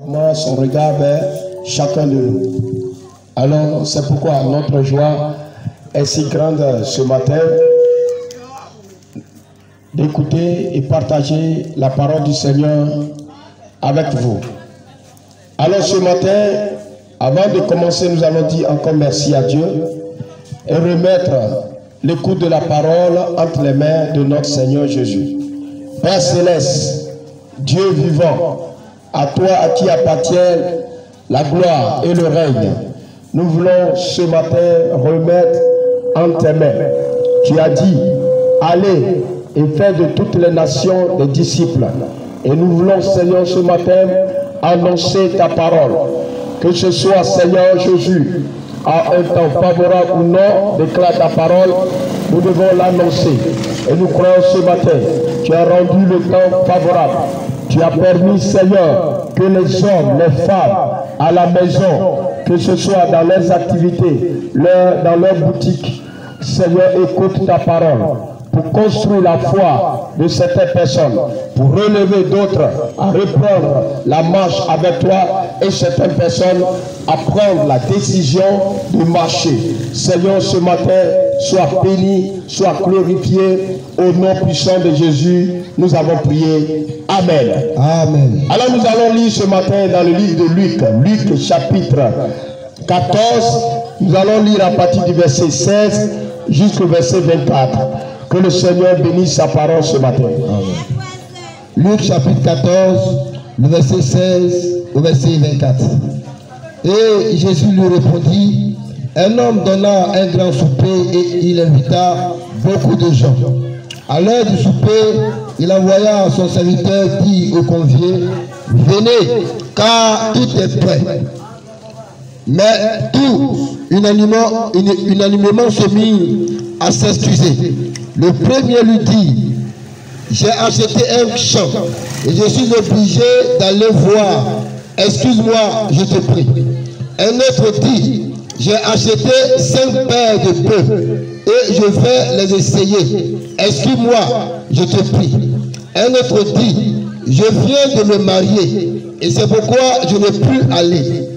Son regard vers chacun de nous. Alors, c'est pourquoi notre joie est si grande ce matin d'écouter et partager la parole du Seigneur avec vous. Alors, ce matin, avant de commencer, nous allons dire encore merci à Dieu et remettre l'écoute de la parole entre les mains de notre Seigneur Jésus. Père Céleste, Dieu vivant, à toi à qui appartient la gloire et le règne, nous voulons ce matin remettre en tes mains. Tu as dit, allez et faites de toutes les nations des disciples. Et nous voulons, Seigneur, ce matin, annoncer ta parole. Que ce soit, Seigneur Jésus, à un temps favorable ou non, déclare ta parole, nous devons l'annoncer. Et nous croyons ce matin, tu as rendu le temps favorable. Tu as permis, Seigneur, que les hommes, les femmes, à la maison, que ce soit dans leurs activités, dans leurs boutiques, Seigneur, écoute ta parole pour construire la foi de certaines personnes, pour relever d'autres à reprendre la marche avec toi et certaines personnes à prendre la décision de marcher. Seigneur, ce matin, sois béni, sois glorifié. Au nom puissant de Jésus, nous avons prié. Amen. Amen. Alors nous allons lire ce matin dans le livre de Luc, Luc chapitre 14. Nous allons lire à partir du verset 16 jusqu'au verset 24. Que le Seigneur bénisse sa parole ce matin. Amen. Luc chapitre 14, le verset 16 au verset 24. Et Jésus lui répondit, un homme donna un grand souper et il invita beaucoup de gens. À l'heure du souper, il envoya son serviteur dit aux conviés, venez, car tout est prêt. Mais tous, unanimement se mirent à s'excuser. Le premier lui dit, j'ai acheté un champ et je suis obligé d'aller voir. Excuse-moi, je te prie. Un autre dit, j'ai acheté 5 paires de bœufs et je vais les essayer. Excuse-moi, je te prie. Un autre dit, je viens de me marier et c'est pourquoi je ne peux aller.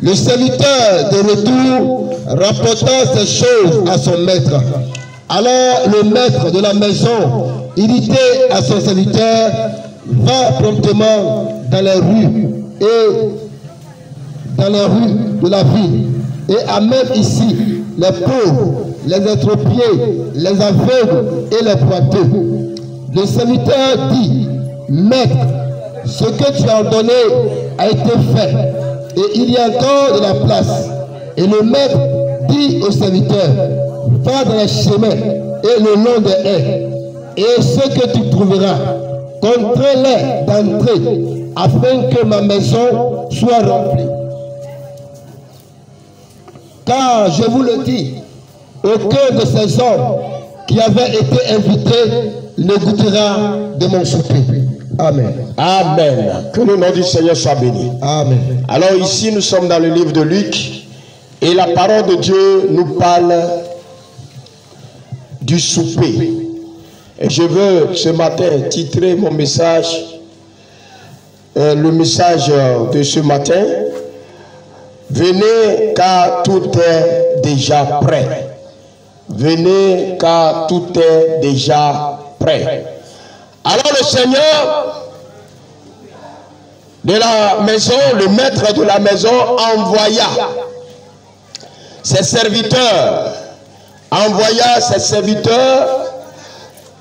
Le serviteur de retour rapporta ces choses à son maître. Alors le maître de la maison, irrité à son serviteur, va promptement dans les rues de la ville et amène ici les pauvres, les estropiés, les aveugles et les boiteux. Le serviteur dit, maître, ce que tu as donné a été fait et il y a encore de la place. Et le maître dit au serviteur, va dans les chemins et le long des haies, et ce que tu trouveras, contrains-les d'entrer, afin que ma maison soit remplie. Car je vous le dis, aucun de ces hommes qui avaient été invités ne goûtera de mon souper. Amen. Amen. Que le nom du Seigneur soit béni. Amen. Alors ici, nous sommes dans le livre de Luc, et la parole de Dieu nous parle du souper. Et je veux ce matin titrer mon message, le message de ce matin, venez car tout est déjà prêt. Venez car tout est déjà prêt. Alors le Seigneur de la maison, le maître de la maison envoya ses serviteurs,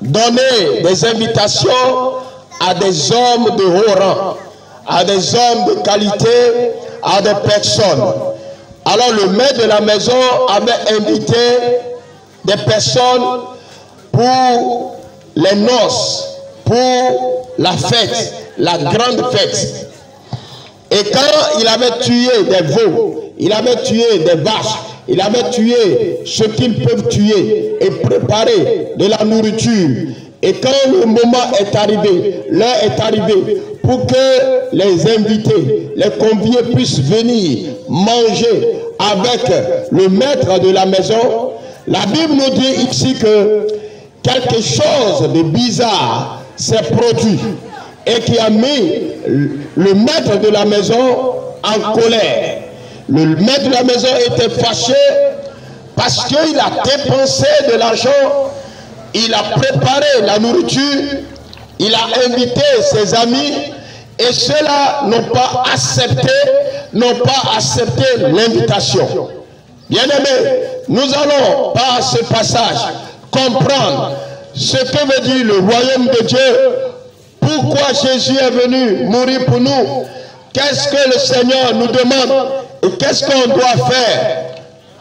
donner des invitations à des hommes de haut rang, à des hommes de qualité, à des personnes. Alors le maître de la maison avait invité des personnes pour les noces, pour la fête, la grande fête. Et quand il avait tué des veaux, il avait tué des vaches, il avait tué ce qu'ils peuvent tuer et préparé de la nourriture. Et quand le moment est arrivé, l'heure est arrivée pour que les invités, les conviés puissent venir manger avec le maître de la maison, la Bible nous dit ici que quelque chose de bizarre s'est produit. et qui a mis le maître de la maison en colère. Le maître de la maison était fâché parce qu'il a dépensé de l'argent, il a préparé la nourriture, il a invité ses amis et ceux-là n'ont pas accepté l'invitation. Bien-aimés, nous allons par ce passage comprendre ce que veut dire le royaume de Dieu, pourquoi Jésus est venu mourir pour nous, qu'est-ce que le Seigneur nous demande et qu'est-ce qu'on doit faire.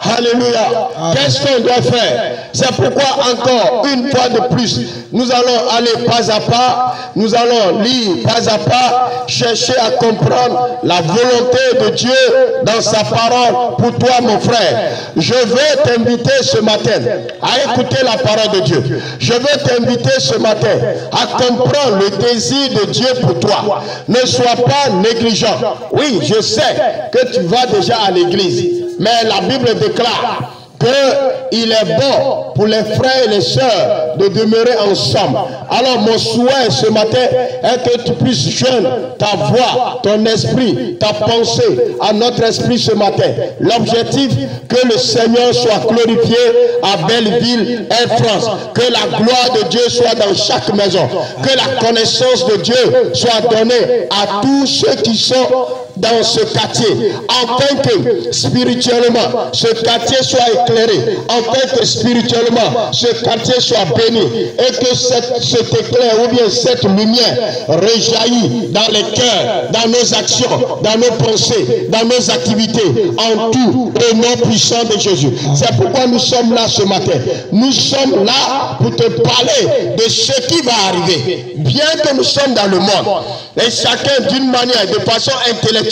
Alléluia. Qu'est-ce qu'on doit faire? C'est pourquoi encore une fois de plus, nous allons aller pas à pas, nous allons lire pas à pas, chercher à comprendre la volonté de Dieu dans sa parole pour toi mon frère. Je veux t'inviter ce matin à écouter la parole de Dieu. Je veux t'inviter ce matin à comprendre le désir de Dieu pour toi. Ne sois pas négligent. Oui, je sais que tu vas déjà à l'église. Mais la Bible déclare qu'il est bon pour les frères et les sœurs de demeurer ensemble. Alors mon souhait ce matin est que tu puisses joindre ta voix, ton esprit, ta pensée à notre esprit ce matin. L'objectif, que le Seigneur soit glorifié à Belleville et France. Que la gloire de Dieu soit dans chaque maison. Que la connaissance de Dieu soit donnée à tous ceux qui sont dans ce quartier, afin que spirituellement ce quartier soit éclairé, afin que spirituellement ce quartier soit béni, et que cet éclair ou bien cette lumière rejaillit dans les cœurs, dans nos actions, dans nos pensées, dans nos activités, en tout au nom puissant de Jésus. C'est pourquoi nous sommes là ce matin. Nous sommes là pour te parler de ce qui va arriver. Bien que nous sommes dans le monde, et chacun d'une manière, de façon intellectuelle,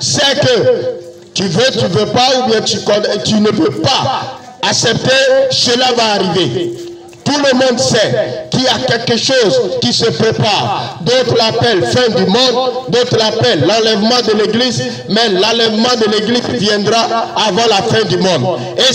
c'est que tu veux pas, ou bien tu ne veux pas accepter, cela va arriver. Tout le monde sait qu'il y a quelque chose qui se prépare. D'autres l'appellent fin du monde, d'autres l'appellent l'enlèvement de l'église, mais l'enlèvement de l'église viendra avant la fin du monde. Et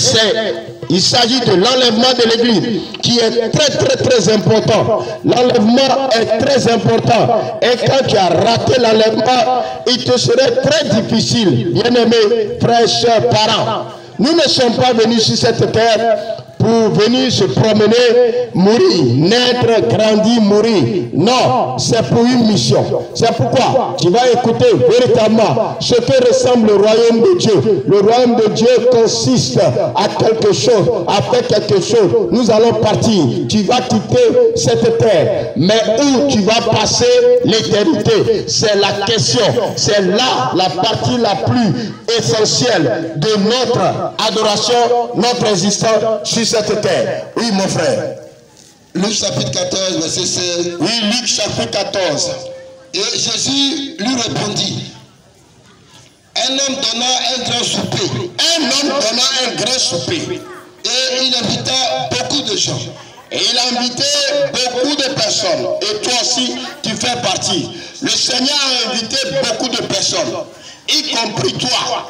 il s'agit de l'enlèvement de l'église qui est très important. L'enlèvement est très important. Et quand tu as raté l'enlèvement, il te serait très difficile, bien-aimés, frères, sœurs, parents. Nous ne sommes pas venus sur cette terre pour venir se promener, mourir, naître, grandir, mourir. Non, c'est pour une mission. C'est pourquoi tu vas écouter véritablement ce que ressemble le royaume de Dieu. Le royaume de Dieu consiste à quelque chose, à faire quelque chose. Nous allons partir. Tu vas quitter cette terre. Mais où tu vas passer l'éternité? C'est la question. C'est là la partie la plus essentielle de notre adoration, notre existence sur cette terre. Oui, mon frère. Luc chapitre 14, verset 16. Oui, Luc chapitre 14. Et Jésus lui répondit: un homme donna un grand souper. Un homme donna un grand souper. Et il invita beaucoup de gens. Et il a invité beaucoup de personnes. Et toi aussi, tu fais partie. Le Seigneur a invité beaucoup de personnes, y compris toi.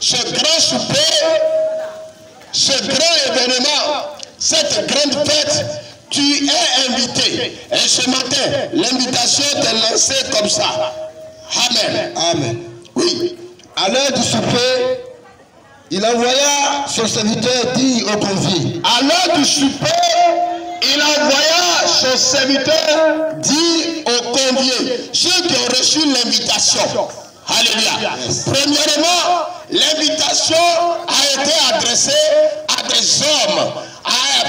Ce grand souper, ce grand événement, cette grande fête, tu es invité. Et ce matin, l'invitation t'est lancée comme ça. Amen. Amen. Oui. À l'heure du souper, il envoya son serviteur dire aux conviés. À l'heure du souper, il envoya son serviteur dire aux conviés, ceux qui ont reçu l'invitation. Alléluia. Premièrement, l'invitation a été adressée à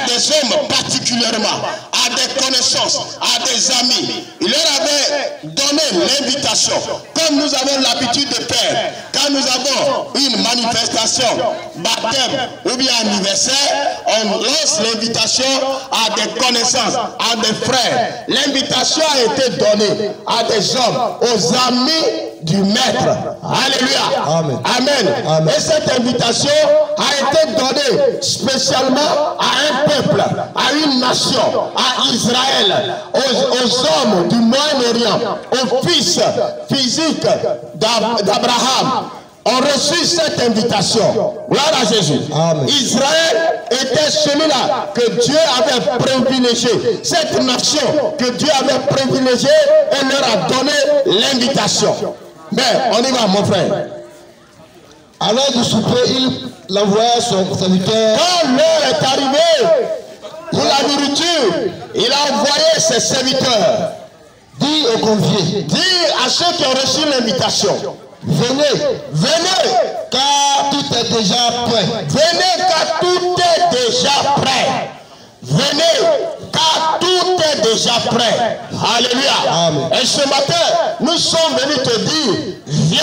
des hommes particulièrement, à des connaissances, à des amis. Il leur avait donné l'invitation. Comme nous avons l'habitude de faire, quand nous avons une manifestation, baptême ou bien anniversaire, on lance l'invitation à des connaissances, à des frères. L'invitation a été donnée à des hommes, aux amis du maître. Alléluia. Amen. Amen. Amen. Et cette invitation a été donnée spécialement à un peuple, à une nation, à Israël, aux hommes du Moyen-Orient, aux fils physiques d'Abraham. ont reçu cette invitation. Gloire à Jésus. Amen. Israël était celui-là que Dieu avait privilégié. Cette nation que Dieu avait privilégiée et leur a donné l'invitation. Mais on y va, mon frère. À l'heure du souper, il envoya son serviteur. Quand l'heure est arrivée pour la nourriture, il a envoyé ses serviteurs. Dit aux conviés. Dit à ceux qui ont reçu l'invitation. Venez, Venez, car tout est déjà prêt. venez car tout est déjà prêt. Venez car tout est déjà prêt. Alléluia. Amen. Et ce matin, nous sommes venus te dire, viens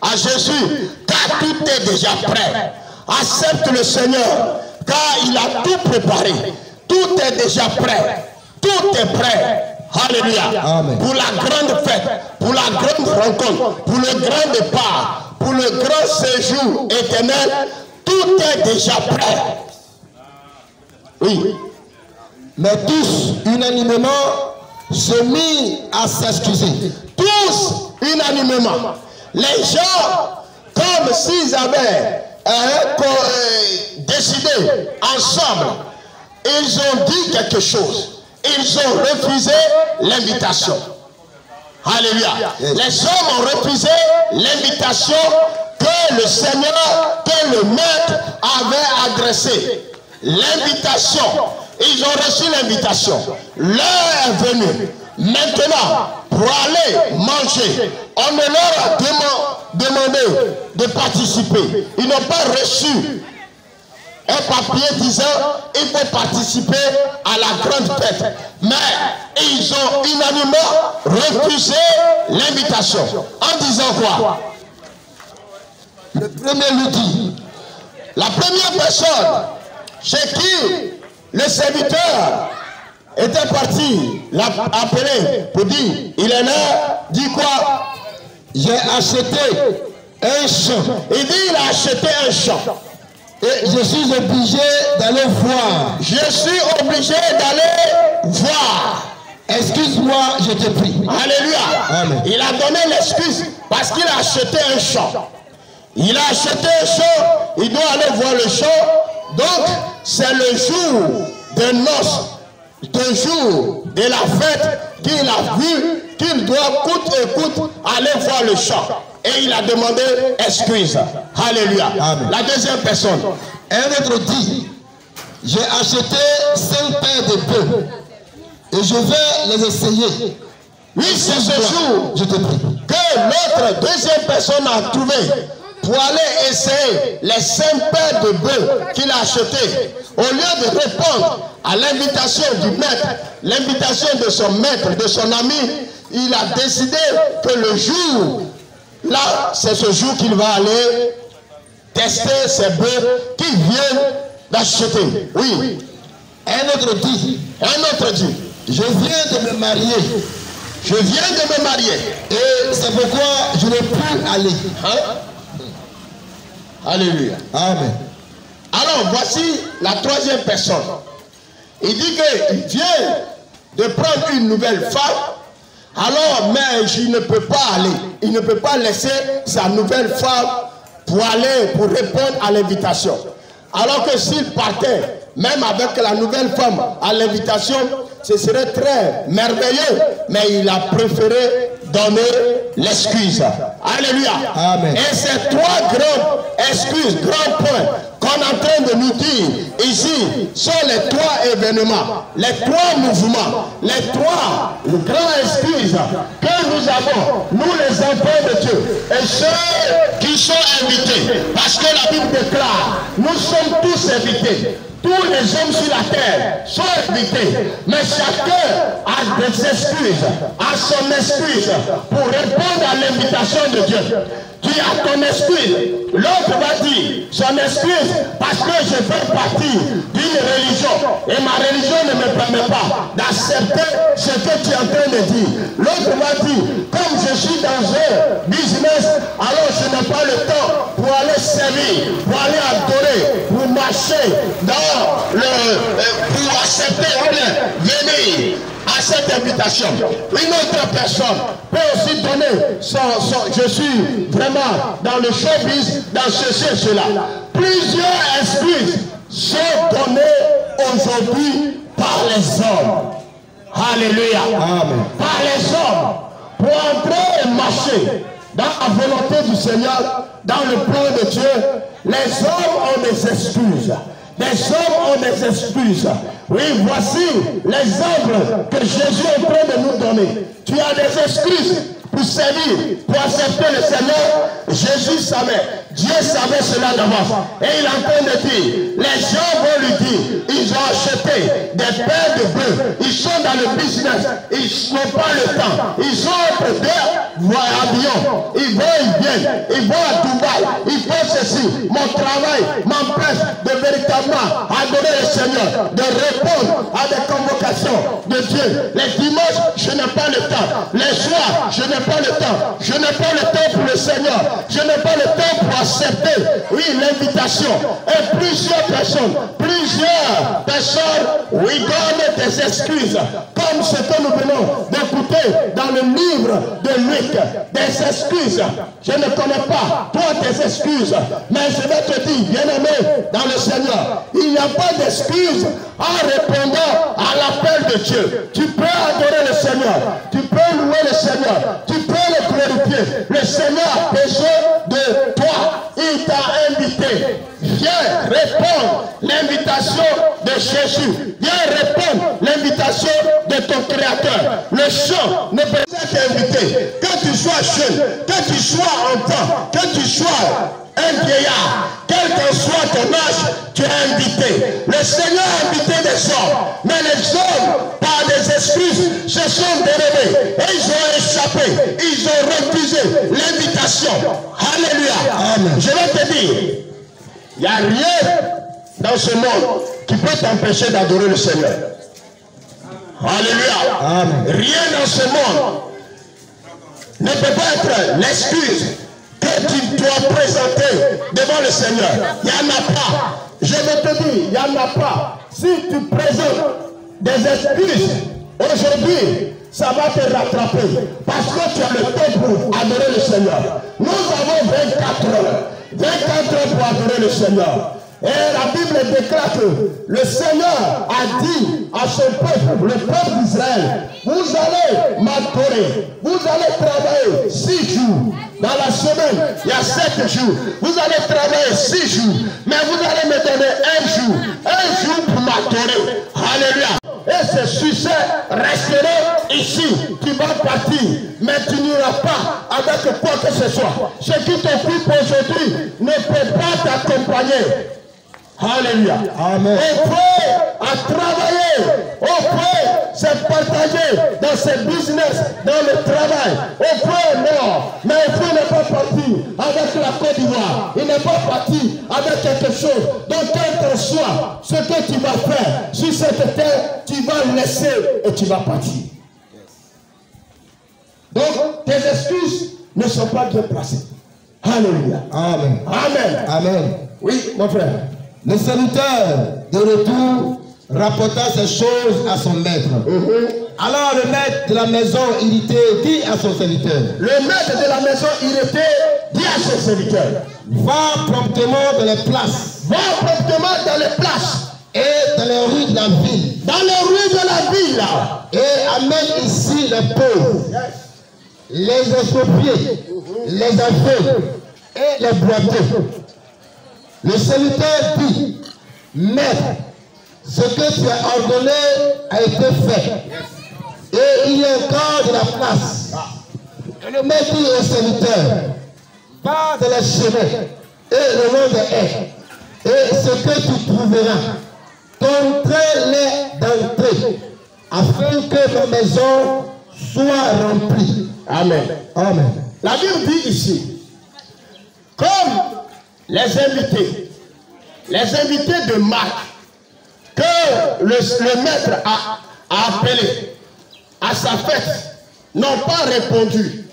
à Jésus car tout est déjà prêt. Accepte le Seigneur car il a tout préparé. Tout est déjà prêt. Tout est prêt. Alléluia. Amen. Pour la grande fête, pour la grande rencontre, pour le grand départ, pour le grand séjour éternel, tout est déjà prêt. Oui. Mais tous, unanimement, se mirent à s'excuser. Tous, unanimement. Les gens, comme s'ils avaient décidé ensemble, ils ont dit quelque chose. Ils ont refusé l'invitation. Alléluia. Yes. Les hommes ont refusé l'invitation que le Seigneur, que le Maître avait adressée. L'invitation. Ils ont reçu l'invitation. L'heure est venue. Maintenant, pour aller manger, on ne leur a demandé de participer. Ils n'ont pas reçu un papier disant il faut participer à la grande fête. Mais ils ont unanimement refusé l'invitation. En disant quoi? Le premier lui dit, La première personne chez qui le serviteur était parti, l'a appelé pour dire il est là, dit quoi? j'ai acheté un champ Il dit il a acheté un champ. et je suis obligé d'aller voir. Je suis obligé d'aller voir. Excuse-moi, je te prie. Alléluia. Amen. Il a donné l'excuse parce qu'il a acheté un champ. Il a acheté un champ, il doit aller voir le champ. Donc, c'est le jour de noces, le jour de la fête qu'il a vu qu'il doit coûte et coûte aller voir le champ. Et il a demandé excuse. Alléluia. Amen. La deuxième personne. Un autre dit, j'ai acheté 5 paires de bœufs et je vais les essayer. Oui, c'est ce jour Je te prie. que l'autre deuxième personne a trouvé pour aller essayer les 5 paires de bœufs qu'il a achetés. Au lieu de répondre à l'invitation du maître, l'invitation de son maître, de son ami, il a décidé que le jour, là, c'est ce jour qu'il va aller tester ces bœufs qu'il vient d'acheter. Oui. Un autre dit, Je viens de me marier. Je viens de me marier. et c'est pourquoi je ne peux aller. Hein? Alléluia. Amen. Alors, voici la troisième personne. Il dit qu'il vient de prendre une nouvelle femme. Alors, mais il ne peut pas aller. Il ne peut pas laisser sa nouvelle femme pour aller, pour répondre à l'invitation. Alors que s'il partait, même avec la nouvelle femme à l'invitation, ce serait très merveilleux. Mais il a préféré donner l'excuse. Alléluia. Amen. Et ces trois grandes excuses, grands points qu'on est en train de nous dire ici sont les trois événements, les trois mouvements, les trois grandes excuses que nous avons, nous les enfants de Dieu, et ceux qui sont invités. Parce que la Bible déclare, nous sommes tous invités. Tous les hommes sur la terre sont invités, mais chacun a des excuses, a son excuse pour répondre à l'invitation de Dieu. Tu as ton excuse, l'autre va dire son excuse parce que je fais partie d'une religion et ma religion ne me permet pas d'accepter ce que tu es en train de dire. L'autre va dire, comme je suis dans un business, alors je n'ai pas le temps pour aller servir, pour aller adorer, pour marcher dans le, pour accepter, venir à cette invitation. Une autre personne peut aussi donner je suis vraiment dans le showbiz, dans ceci et cela. Plusieurs excuses sont données aujourd'hui par les hommes. Alléluia. Amen. Par les hommes. Pour entrer et marcher dans la volonté du Seigneur, dans le plan de Dieu, les hommes ont des excuses. Les hommes ont des excuses. Oui, voici l'exemple que Jésus est en train de nous donner. Tu as des excuses pour servir, pour accepter le Seigneur. Jésus savait, Dieu savait cela d'avance. Et il est en train de dire, les gens vont lui dire, ils ont acheté des paires de bœufs, ils sont dans le business, ils n'ont pas le temps, ils ont entre deux avions, ils vont, ils viennent, ils vont à Dubaï, ils font ceci. Mon travail m'empêche de véritablement adorer le Seigneur, de répondre à des convocations de Dieu. Les dimanches, je n'ai pas le temps. Les soirs, je n'ai pas le temps. Je n'ai pas le temps pour le Seigneur. Je n'ai pas le temps pour accepter, oui, l'invitation. Et plusieurs personnes, oui, donnent des excuses, comme ce que nous venons d'écouter dans le livre de Luc. Des excuses. Je ne connais pas, toi, tes excuses. Mais je vais te dire, bien-aimé dans le Seigneur, il n'y a pas d'excuses en répondant à l'appel de Dieu. Tu peux adorer le Seigneur. Tu peux louer le Seigneur. Tu peux le glorifier. Le Seigneur a besoin de toi. Il t'a invité. Viens répondre l'invitation de Jésus. Viens répondre l'invitation de ton Créateur. Le chant ne peut pas t'inviter. Que tu sois jeune, que tu sois enfant, que tu sois un vieillard, quel que soit ton âge, tu es invité. Le Seigneur a invité des hommes, mais les hommes, par des excuses, se sont dérobés et ils ont échappé. Ils ont refusé l'invitation. Alléluia. Amen. Je vais te dire, il n'y a rien dans ce monde qui peut t'empêcher d'adorer le Seigneur. Alléluia. Amen. Rien dans ce monde ne peut pas être l'excuse que tu dois présenter devant le Seigneur. Il n'y en a pas. Je vais te dire, il n'y en a pas. Si tu présentes des excuses aujourd'hui, ça va te rattraper. Parce que tu as le temps pour adorer le Seigneur. Nous avons 24 heures. 24 heures pour adorer le Seigneur. Et la Bible déclare que le Seigneur a dit à son peuple, le peuple d'Israël, vous allez m'adorer, vous allez travailler 6 jours. Dans la semaine, il y a 7 jours. Vous allez travailler 6 jours. Mais vous allez me donner un jour pour m'adorer. Alléluia. Et ce succès restera ici. Tu vas partir, mais tu n'iras pas avec quoi que ce soit. Ce qui t'occupe aujourd'hui ne peut pas t'accompagner. Alléluia. Amen. On peut à travailler, on peut se partager dans ce business, dans le travail. On peut non, mais il faut ne pas partir avec la Côte d'Ivoire. Il n'est pas parti avec quelque chose. Donc quel que soit ce que tu vas faire sur cette terre, tu vas laisser et tu vas partir. Donc tes excuses ne sont pas bien placées. Alléluia. Amen. Amen. Amen. Oui, mon frère. Le serviteur de retour rapporta ces choses à son maître. Alors le maître de la maison irrité dit à son serviteur. Le maître de la maison irrité dit à son serviteur. Va promptement dans les places. Va promptement dans les places. Et dans les rues de la ville. Dans les rues de la ville. Et amène ici les pauvres, les expropriés, les aveugles et les boiteux. Le serviteur dit, maître, ce que tu as ordonné a été fait. Et il y a encore de la place. Et le maître dit au serviteur, va dans les chemins et le long des haies. Et ce que tu trouveras, contrains-les d'entrer, afin que ma maison soit remplie. Amen. Amen. La Bible dit ici, comme les invités de Marc, que le maître a appelé à sa fête, n'ont pas répondu.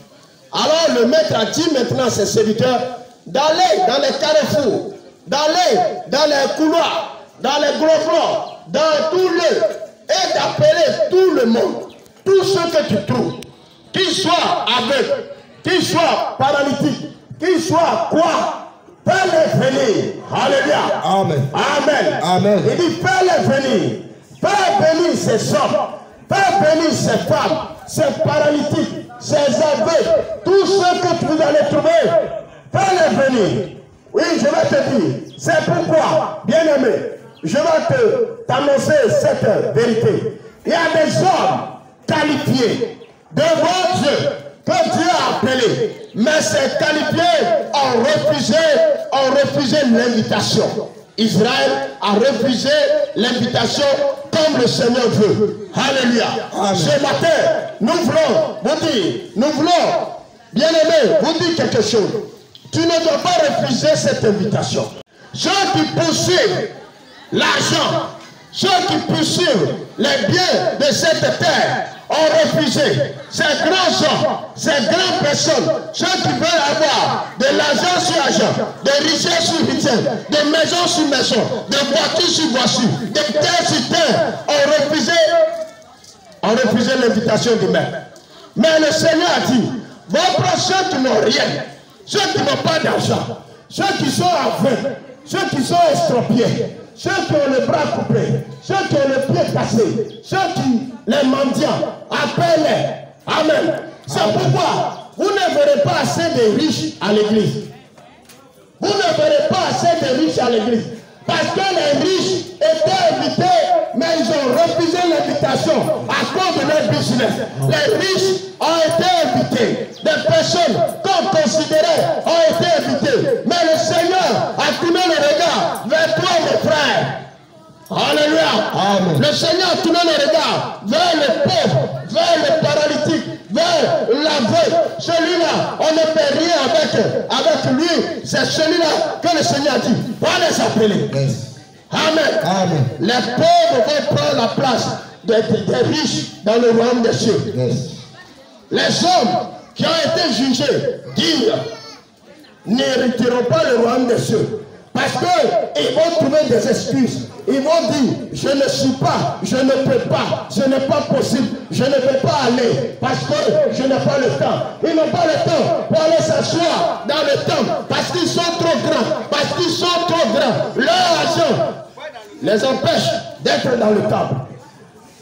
Alors le maître a dit maintenant à ses serviteurs d'aller dans les carrefours, d'aller dans les couloirs, dans les gros plans, dans tout lieu, et d'appeler tout le monde tous ceux que tu trouves, qu'ils soient aveugles, qu'ils soient paralytiques, qu'ils soient quoi, fais-les venir. Alléluia. Amen. Amen. Amen. Il dit, fais-les venir. Fais venir ces hommes. Fais venir ces femmes, ces paralytiques, ces aveugles, tous ceux que vous allez trouver. Fais-les venir. Oui, je vais te dire. C'est pourquoi, bien-aimé, je vais t'annoncer cette vérité. Il y a des hommes qualifiés devant Dieu que Dieu a appelés. Mais ces qualifiés ont refusé l'invitation. Israël a refusé l'invitation comme le Seigneur veut. Alléluia. Amen. Ce matin, nous voulons, bien-aimés, vous dire quelque chose. Tu ne dois pas refuser cette invitation. Ceux qui poursuivent l'argent, ceux qui poursuivent les biens de cette terre ont refusé. Ces grands gens, ces grandes personnes, ceux qui veulent avoir de l'argent sur argent, de richesse sur richesse, de maison sur maison, de voiture sur voiture, de terre sur terre, ont refusé l'invitation du maître. Mais le Seigneur a dit, vos prochains qui n'ont rien, ceux qui n'ont pas d'argent, ceux qui sont aveugles, ceux qui sont estropiés, ceux qui ont les bras coupés, ceux qui ont les pieds cassés, ceux qui, les mendiants, appellent-les. Amen. C'est pourquoi vous ne verrez pas assez de riches à l'église. Vous ne verrez pas assez de riches à l'église. Parce que les riches étaient invités, mais ils ont refusé l'invitation à cause de leur business. Les riches ont été invités. Des personnes qu'on considérait ont été invitées. Mais le Seigneur a tourné le regard vers toi, mes frères. Alléluia. Amen. Le Seigneur a tourné le regard vers les pauvres, vers les paralytiques, vers l'aveugle. Celui-là, on ne fait rien avec lui. C'est celui-là que le Seigneur a dit. Va les appeler. Yes. Amen. Amen. Les pauvres vont prendre la place des riches dans le royaume des cieux. Yes. Les hommes qui ont été jugés dignes n'hériteront pas le royaume des cieux. Parce qu'ils vont trouver des excuses. Ils vont dire, je ne suis pas, je ne peux pas, ce n'est pas possible, je ne peux pas aller parce que je n'ai pas le temps. Ils n'ont pas le temps pour aller s'asseoir dans le temple parce qu'ils sont trop grands, parce qu'ils sont trop grands. Leur argent les empêche d'être dans le temple,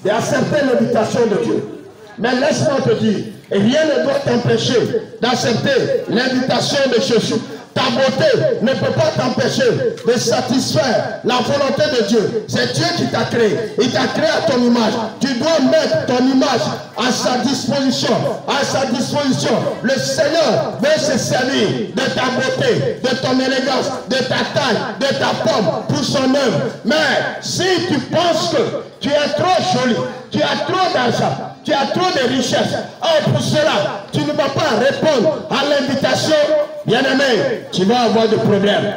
d'accepter l'invitation de Dieu. Mais laisse-moi te dire, rien ne doit t'empêcher d'accepter l'invitation de Jésus. Ta beauté ne peut pas t'empêcher de satisfaire la volonté de Dieu. C'est Dieu qui t'a créé. Il t'a créé à ton image. Tu dois mettre ton image à sa disposition. À sa disposition. Le Seigneur veut se servir de ta beauté, de ton élégance, de ta taille, de ta pomme pour son œuvre. Mais si tu penses que tu es trop joli, tu as trop d'argent, tu as trop de richesses, pour cela, tu ne vas pas répondre à l'invitation, bien-aimé, tu vas avoir des problèmes.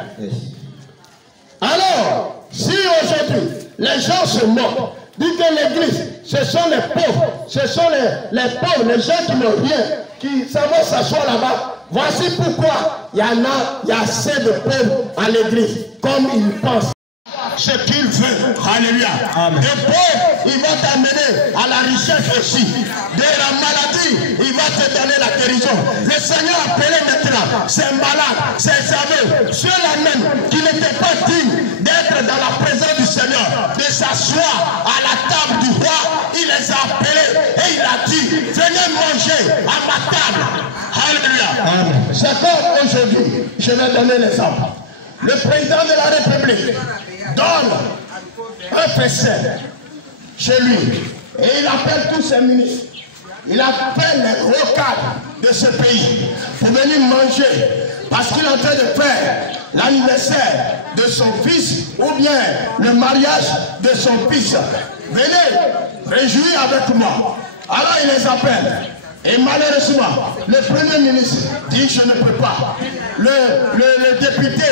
Alors, si aujourd'hui, les gens se moquent, disent que l'église, ce sont les pauvres, ce sont les pauvres, les gens qui n'ont rien, qui savent s'asseoir là-bas, voici pourquoi il y a assez de pauvres à l'église, comme ils pensent. Ce qu'il veut. Alléluia. Amen. De pauvre, il va t'amener à la richesse aussi. De la maladie, il va te donner la guérison. Le Seigneur a appelé maintenant ces malades, ces aveugles, ceux-là même qui n'étaient pas dignes d'être dans la présence du Seigneur, de s'asseoir à la table du roi. Il les a appelés et il a dit, venez manger à ma table. Alléluia. C'est comme aujourd'hui, je vais donner l'exemple. Le président de la République donne un festin chez lui et il appelle tous ses ministres. Il appelle les gros cadres de ce pays pour venir manger parce qu'il est en train de faire l'anniversaire de son fils ou bien le mariage de son fils. Venez réjouir avec moi. Alors il les appelle. Et malheureusement, le Premier ministre dit je ne peux pas. Le député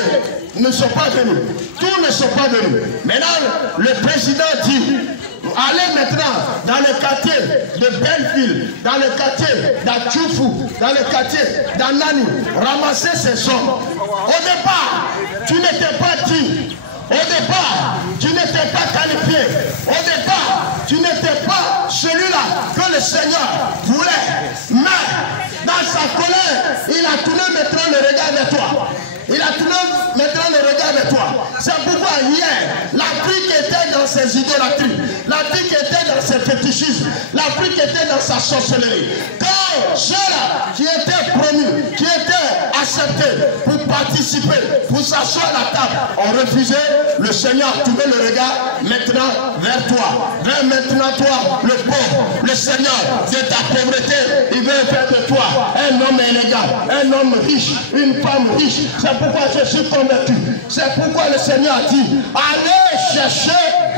ne sont pas venus. Tous ne sont pas venus. Maintenant, le président dit allez maintenant dans le quartier de Belleville, dans le quartier d'Atchoufou, dans le quartier d'Anani, ramasser ces sommes. Au départ, tu n'étais pas digne. Au départ, tu n'étais pas qualifié. Au départ, tu n'étais pas ce celui-là que le Seigneur voulait. Mais dans sa colère, il a tourné maintenant le regard vers toi. Il a tourné maintenant le regard vers toi. C'est pourquoi hier, l'Afrique était dans ses idolâtries. L'Afrique était dans ses fétichismes. L'Afrique était dans sa sorcellerie. Quand ceux-là qui étaient promus, qui étaient acceptés pour participer, pour s'asseoir à la table, ont refusé, le Seigneur a tourné le regard maintenant vers toi. Vers maintenant toi, le pauvre, le Seigneur de ta pauvreté, il veut faire de toi un homme élégant, un homme riche, une femme riche. C'est pourquoi je suis convaincu. C'est pourquoi le Seigneur a dit, allez chercher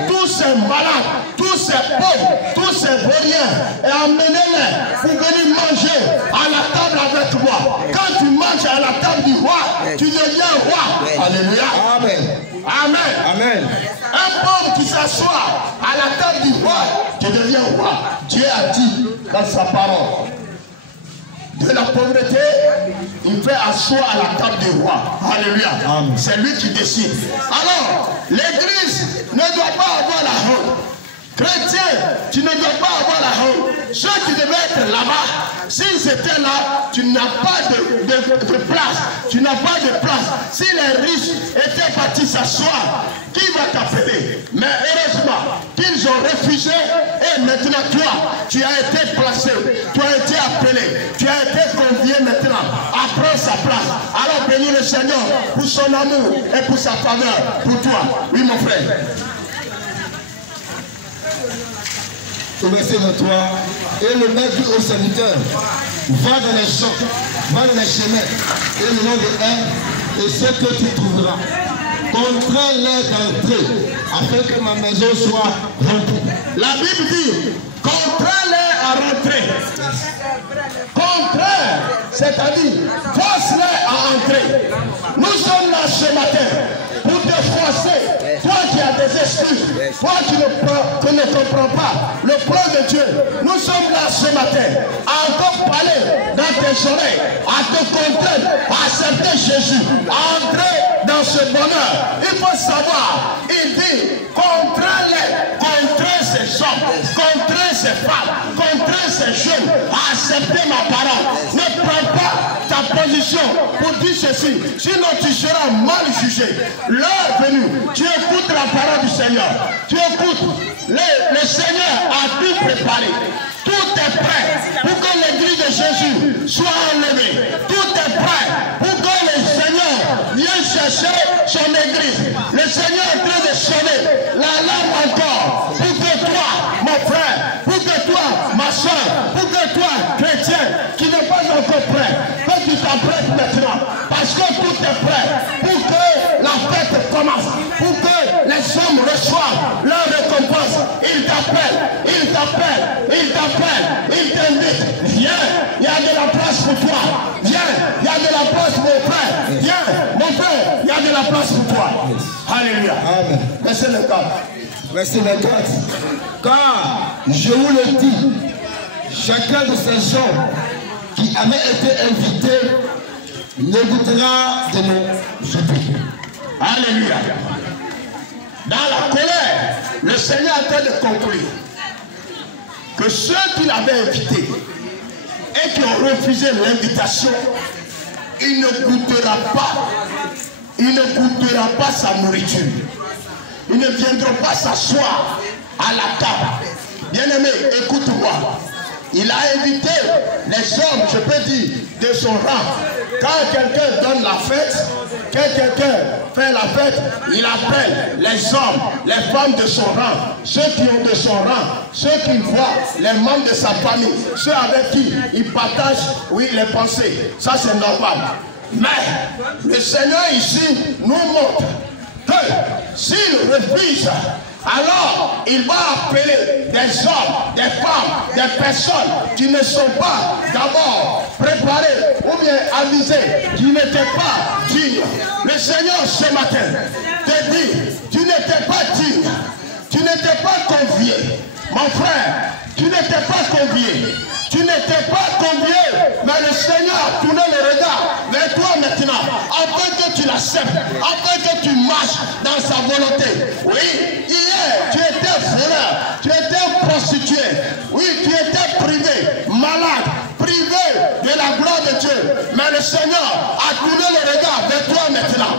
tous ces malades, tous ces pauvres, tous ces vauriens et emmenez-les pour venir manger à la table avec moi. Quand tu manges à la table du roi, tu deviens roi. Alléluia. Amen. Amen. Amen. Un pauvre qui s'assoit à la table du roi, tu deviens roi. Dieu a dit dans sa parole, de la pauvreté, il fait asseoir à la table du roi. Alléluia. C'est lui qui décide. Alors, l'église ne doit pas avoir la honte. Chrétien, tu ne dois pas avoir la honte. Ceux qui devaient être là-bas, s'ils étaient là, tu n'as pas de place. Tu n'as pas de place. Si les riches étaient partis s'asseoir, qui va t'appeler? Mais heureusement qu'ils ont refusé et maintenant toi, tu as été placé, tu as été appelé, tu as été convié maintenant à prendre sa place. Alors bénis le Seigneur pour son amour et pour sa faveur pour toi. Oui mon frère. Verset 23, et le maître dit au serviteur, va dans les champs, va dans les chemins, et le nom de un, et ce que tu trouveras, contrains-les d'entrer, afin que ma maison soit remplie. La Bible dit, contrains-les à rentrer. Contraire, c'est-à-dire, force-les à entrer. Nous sommes là ce matin pour te forcer. Toi qui as des excuses, toi qui ne comprends pas le plan de Dieu, nous sommes là ce matin à encore parler dans tes oreilles, à te contraindre, à accepter Jésus, à entrer dans ce bonheur. Il faut savoir, il dit, contrains-les, contrains ces hommes, contrains ces femmes, contrains ces jeunes, à accepter ma parole. Ne prends pas ta position pour dire ceci, sinon tu seras mal jugé. L'heure venue, tu écoutes la parole du Seigneur, tu écoutes, le Seigneur a tout préparé. Tout est prêt pour que l'église de Jésus soit enlevée. Tout est prêt pour que le Seigneur vienne chercher son église. Le Seigneur est en train de sonner l'alarme encore pour que toi, mon frère, pour que toi, ma soeur, pour que toi, chrétien, qui n'est pas encore prêt, que tu t'apprêtes maintenant. Parce que tout est prêt pour que la fête commence, pour que les hommes reçoivent leur récompense. Il t'appelle, il t'appelle, il t'appelle, il t'invite. Viens, il y a de la place pour toi. Viens, il y a de la place mon frère. Viens, mon frère, il y a de la place pour toi. Alléluia. Amen. Verset 24. Verset 24. Car, je vous le dis, chacun de ces gens qui avaient été invités ne goûtera de nos soupirs. Alléluia. Dans la colère, le Seigneur a train de conclure que ceux qui l'avaient invité et qui ont refusé l'invitation, il ne goûtera pas sa nourriture. Ils ne viendront pas s'asseoir à la table. Bien-aimé, écoute-moi. Il a invité les hommes, je peux dire, de son rang. Quand quelqu'un donne la fête, quand quelqu'un fait la fête, il appelle les hommes, les femmes de son rang, ceux qui ont de son rang, ceux qui voient les membres de sa famille, ceux avec qui il partage, oui, les pensées. Ça, c'est normal. Mais le Seigneur ici nous montre que s'il refuse, alors il va appeler des hommes, des femmes, des personnes qui ne sont pas d'abord préparées ou bien avisées, qui n'étaient pas dignes. Le Seigneur ce matin te dit, tu n'étais pas digne, tu n'étais pas convié. Mon frère, tu n'étais pas convié. Tu n'étais pas convié, mais le Seigneur a tourné le regard vers toi maintenant, afin que tu l'acceptes, afin que tu marches dans sa volonté. Oui, hier, tu étais frère, tu étais prostituée. Oui, tu étais privé, malade, privé de la gloire de Dieu. Mais le Seigneur a tourné le regard vers toi maintenant.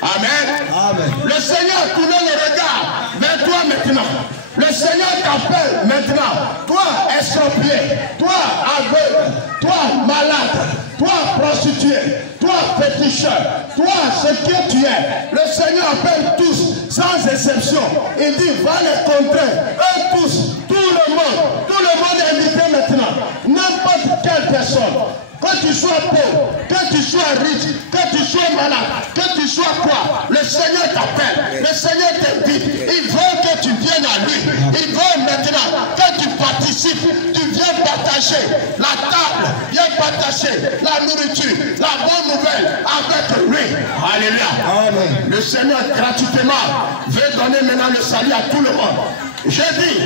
Amen. Amen. Le Seigneur a tourné le regard vers toi maintenant. Le Seigneur t'appelle maintenant. Toi, estropié, toi, aveugle, toi, malade, toi, prostituée, toi, féticheur, toi, ce que tu es. Le Seigneur appelle tous, sans exception. Il dit, va les contrer. Eux tous, tout le monde est invité maintenant. N'importe quelle personne. Que tu sois pauvre, que tu sois riche, que tu sois malade, que tu sois quoi, le Seigneur t'appelle, le Seigneur t'invite. Il veut que tu viennes à lui. Il veut maintenant que tu participes, tu viens partager la table, viens partager la nourriture, la bonne nouvelle avec lui. Alléluia. Amen. Le Seigneur gratuitement veut donner maintenant le salut à tout le monde. Je dis,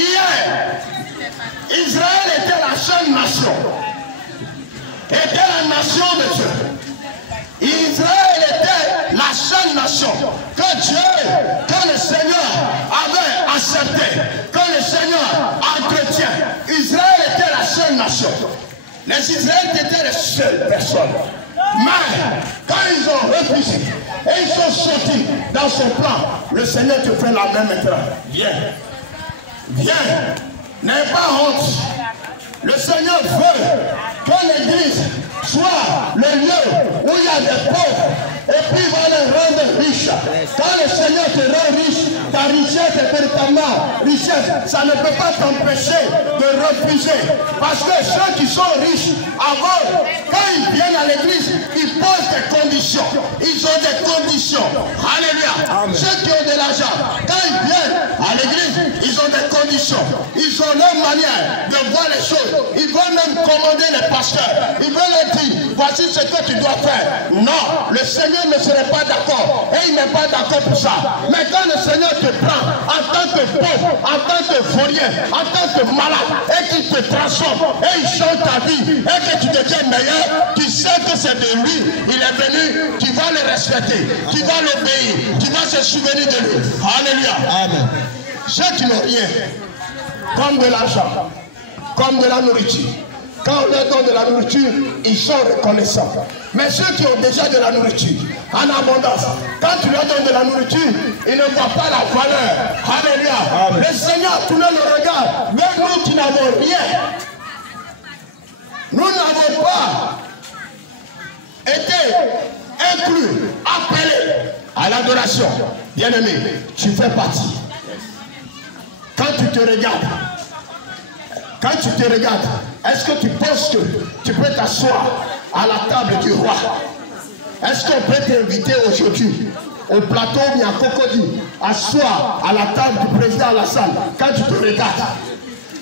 hier, Israël était la seule nation. Était la nation de Dieu. Israël était la seule nation que Dieu, que le Seigneur avait accepté, que le Seigneur entretient. Israël était la seule nation. Les Israélites étaient les seules personnes. Mais quand ils ont refusé et ils sont sortis dans son plan, le Seigneur te fait la main maintenant. Viens. Viens. N'aie pas honte. Le Seigneur veut que l'église soit le lieu où il y a des pauvres et puis il va les rendre riches. Quand le Seigneur te rend riche, ta richesse est véritablement richesse. Ça ne peut pas t'empêcher de refuser. Parce que ceux qui sont riches, avant, quand ils viennent à l'église, ils posent des conditions. Ils ont des conditions. Alléluia. Amen. Ceux qui ont de l'argent, quand ils viennent à l'église, ils ont des conditions. Ils ont leur manière de voir les choses. Ils veulent même commander les pasteurs. Ils veulent leur dire, voici ce que tu dois faire. Non, le Seigneur ne serait pas d'accord. Et il n'est pas d'accord pour ça. Mais quand le Seigneur te prend en tant que pauvre, en tant que vaurien, en tant que malade, et qu'il te transforme, et il change ta vie, et que tu deviens meilleur, tu sais que c'est de lui. Il est venu, tu vas le respecter, tu vas l'obéir, tu vas se souvenir de lui. Alléluia. Amen. Ceux qui n'ont rien, comme de l'argent, comme de la nourriture. Quand on leur donne de la nourriture, ils sont reconnaissants. Mais ceux qui ont déjà de la nourriture, en abondance, quand tu leur donnes de la nourriture, ils ne voient pas la valeur. Alléluia. Amen. Le Seigneur a tourné le regard vers nous qui n'avons rien. Nous n'avons pas été inclus, appelés à l'adoration. Bien-aimé, tu fais partie. Quand tu te regardes, est-ce que tu penses que tu peux t'asseoir à la table du roi? Est-ce qu'on peut t'inviter aujourd'hui au plateau ou bien à Cocody, asseoir à la table du président Alassane quand tu te regardes?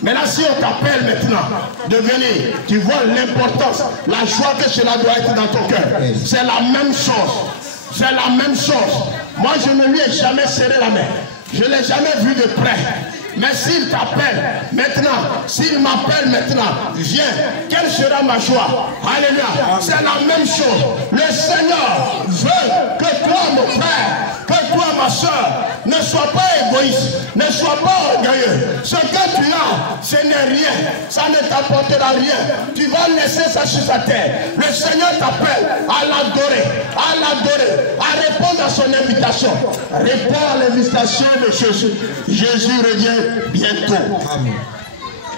Maintenant, si on t'appelle maintenant de venir, tu vois l'importance, la joie que cela doit être dans ton cœur. C'est la même chose. C'est la même chose. Moi, je ne lui ai jamais serré la main. Je ne l'ai jamais vu de près. Mais s'il t'appelle maintenant, s'il m'appelle maintenant, viens, quelle sera ma joie? Alléluia. C'est la même chose. Le Seigneur veut que toi, mon frère, que toi, ma soeur, ne sois pas égoïste, ne sois pas orgueilleux. Ce que tu as, ce n'est rien. Ça ne t'apportera rien. Tu vas laisser ça sur sa terre. Le Seigneur t'appelle à l'adorer, à répondre à son invitation. Réponds à l'invitation de Jésus. Jésus revient bientôt.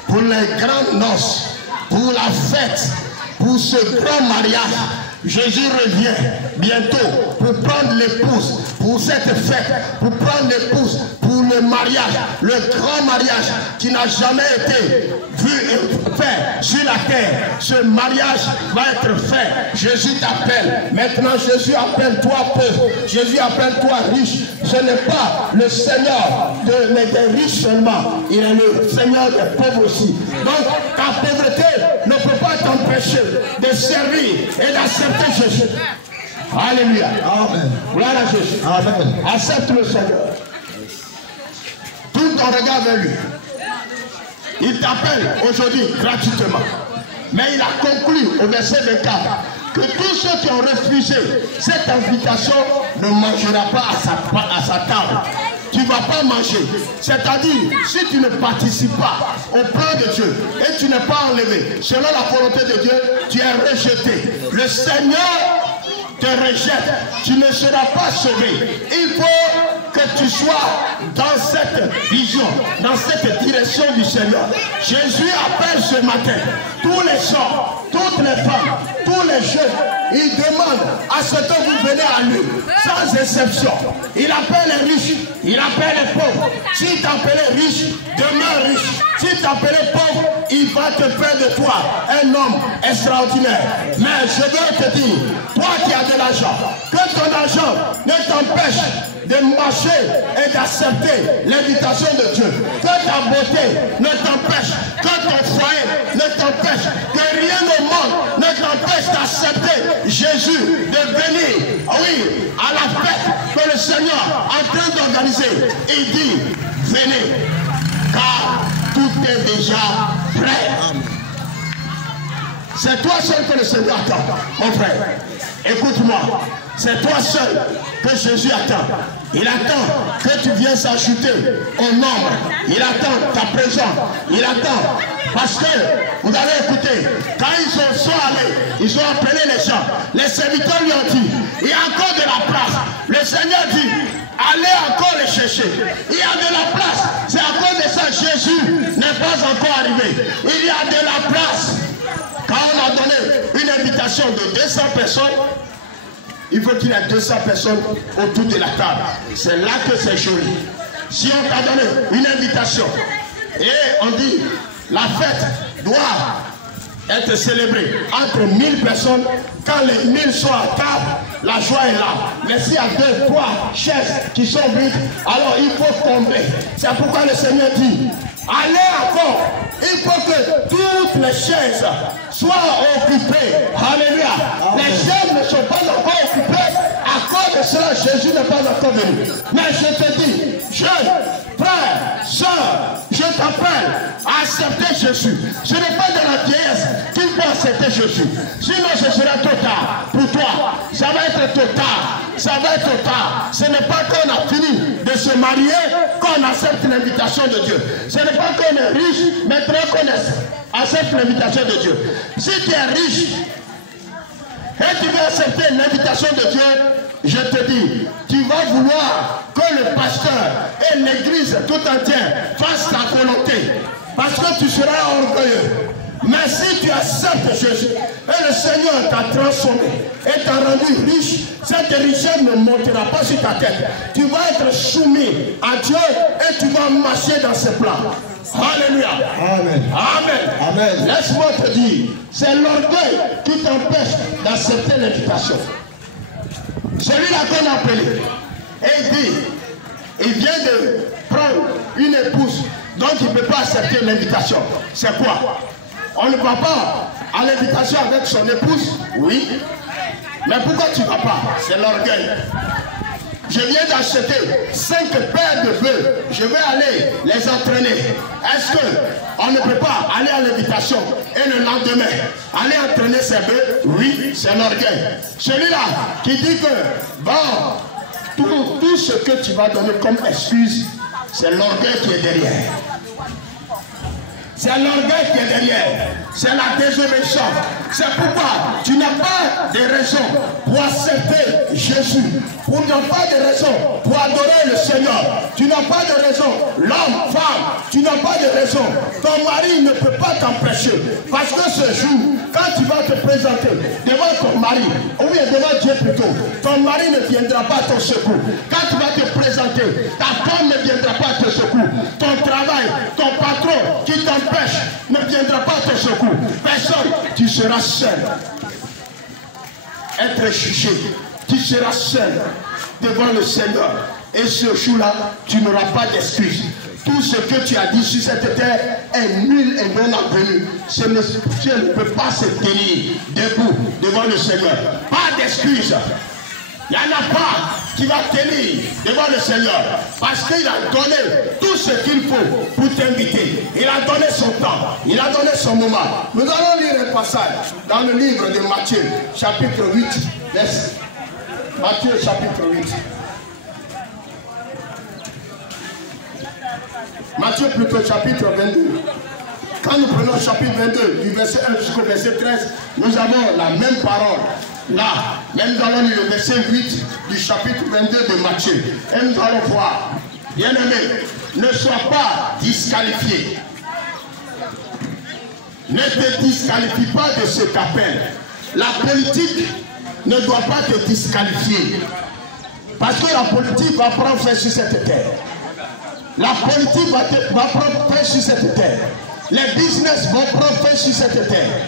Pour les grandes noces, pour la fête, pour ce grand mariage, Jésus revient bientôt pour prendre l'épouse, pour cette fête, pour prendre l'épouse, pour le mariage, le grand mariage qui n'a jamais été vu et fait sur la terre. Ce mariage va être fait. Jésus t'appelle. Maintenant, Jésus appelle toi pauvre. Jésus appelle toi riche. Ce n'est pas le Seigneur des riches seulement. Il est le Seigneur des pauvres aussi. Donc, ta pauvreté ne peut pas t'empêcher de servir et d'accepter Jésus. Alléluia. Amen. Gloire à Jésus. Amen. Accepte le Seigneur. Tourne ton regard vers lui. Il t'appelle aujourd'hui gratuitement. Mais il a conclu au verset 24 que tous ceux qui ont refusé cette invitation ne mangeront pas à sa table. tu ne vas pas manger. C'est-à-dire, si tu ne participes pas au plan de Dieu et tu n'es pas enlevé, selon la volonté de Dieu, tu es rejeté. Le Seigneur te rejette, tu ne seras pas sauvé. Il faut que tu sois dans cette vision, dans cette direction du Seigneur. Jésus appelle ce matin tous les gens, toutes les femmes, tous les jeunes. Il demande à ce que vous venez à lui, sans exception. Il appelle les riches, il appelle les pauvres. S'il t'appelait riche, demeure riche. S'il t'appelait pauvre, il va te faire de toi un homme extraordinaire. Mais je veux te dire, toi qui as de l'argent, que ton argent ne t'empêche de marcher et d'accepter l'invitation de Dieu. Que ta beauté ne t'empêche, que ton foyer ne t'empêche, que rien au monde ne t'empêche d'accepter Jésus, de venir, oui, à la fête que le Seigneur est en train d'organiser. Il dit, venez, car tout est déjà prêt. C'est toi seul que le Seigneur attend, mon frère. Écoute-moi, c'est toi seul que Jésus attend. Il attend que tu viennes s'ajouter au nombre. Il attend ta présence. Il attend. Parce que, vous allez écouter, quand ils sont allés, ils ont appelé les gens. Les serviteurs lui ont dit, il y a encore de la place. Le Seigneur dit, allez encore les chercher. Il y a de la place. C'est à cause de ça que Jésus n'est pas encore arrivé. Il y a de la place. Quand on a donné une invitation de 200 personnes, il faut qu'il y ait 200 personnes autour de la table. C'est là que c'est joli. Si on t'a donné une invitation et on dit la fête doit être célébrée entre 1000 personnes, quand les 1000 sont à table, la joie est là. Mais s'il y a 2, 3 chaises qui sont vides, alors il faut tomber. C'est pourquoi le Seigneur dit, allez encore. Il faut que toutes les chaises soient occupées. Alléluia. Les chaises ne sont pas encore occupées. À cause de cela, Jésus n'est pas encore venu. Mais je te dis, jeune, frère, soeur, je t'appelle à accepter Jésus. Ce n'est pas de la vieillesse qu'il faut accepter Jésus. Sinon, ce sera trop tard pour toi. Ça va être trop tard. Ça va être trop tard. Ce n'est pas qu'on a fini de se marier qu'on accepte l'invitation de Dieu. Ce n'est pas qu'on est riche, mais qu'on accepte l'invitation de Dieu. Si tu es riche et tu veux accepter l'invitation de Dieu, je te dis, tu vas vouloir que le pasteur et l'église tout entière fassent ta volonté. Parce que tu seras orgueilleux. Mais si tu acceptes Jésus et le Seigneur t'a transformé et t'a rendu riche, cette richesse ne montera pas sur ta tête. Tu vas être soumis à Dieu et tu vas marcher dans ses plans. Alléluia. Amen. Amen. Amen. Laisse-moi te dire, c'est l'orgueil qui t'empêche d'accepter l'invitation. Celui-là qu'on a appelé, et il dit, il vient de prendre une épouse, donc il ne peut pas accepter l'invitation. C'est quoi? On ne va pas à l'invitation avec son épouse? Oui. Mais pourquoi tu ne vas pas? C'est l'orgueil. Je viens d'acheter 5 paires de bœufs. Je vais aller les entraîner. Est-ce qu'on ne peut pas aller à l'invitation et le lendemain aller entraîner ses bœufs? Oui, c'est l'orgueil. Celui-là qui dit que, bon, tout ce que tu vas donner comme excuse, c'est l'orgueil qui est derrière. C'est l'orgueil qui est derrière. C'est la désobéissance. C'est pourquoi tu n'as pas de raison pour accepter Jésus. Tu n'as pas de raison pour adorer le Seigneur. Tu n'as pas de raison. L'homme, femme, tu n'as pas de raison. Ton mari ne peut pas t'empêcher. Parce que ce jour, quand tu vas te présenter devant ton mari, ou bien devant Dieu plutôt, ton mari ne viendra pas à ton secours. Quand tu vas te présenter, ta femme ne viendra pas à ton secours. Ton travail, ton patron qui t'empêche ne viendra pas à ton secours. Personne, tu seras seul. Être jugé, tu seras seul devant le Seigneur. Et ce jour-là, tu n'auras pas d'excuses. Tout ce que tu as dit sur cette terre est nul et non avenu. Tu ne peux pas se tenir debout devant le Seigneur. Pas d'excuses. Il n'y en a pas qui va tenir devant le Seigneur. Parce qu'il a donné tout ce qu'il faut pour t'inviter. Il a donné son temps. Il a donné son moment. Nous allons lire un passage dans le livre de Matthieu, chapitre 8. Matthieu, chapitre 8. Matthieu plutôt, chapitre 22. Quand nous prenons le chapitre 22, du verset 1 jusqu'au verset 13, nous avons la même parole. Là, même nous allons lire le verset 8 du chapitre 22 de Matthieu. Et nous allons voir, bien-aimé, ne sois pas disqualifié. Ne te disqualifie pas de ce qu'appelle. La politique ne doit pas te disqualifier. Parce que la politique va prendre fin sur cette terre. La politique va prendre fin sur cette terre. Les business vont prendre fin sur cette terre.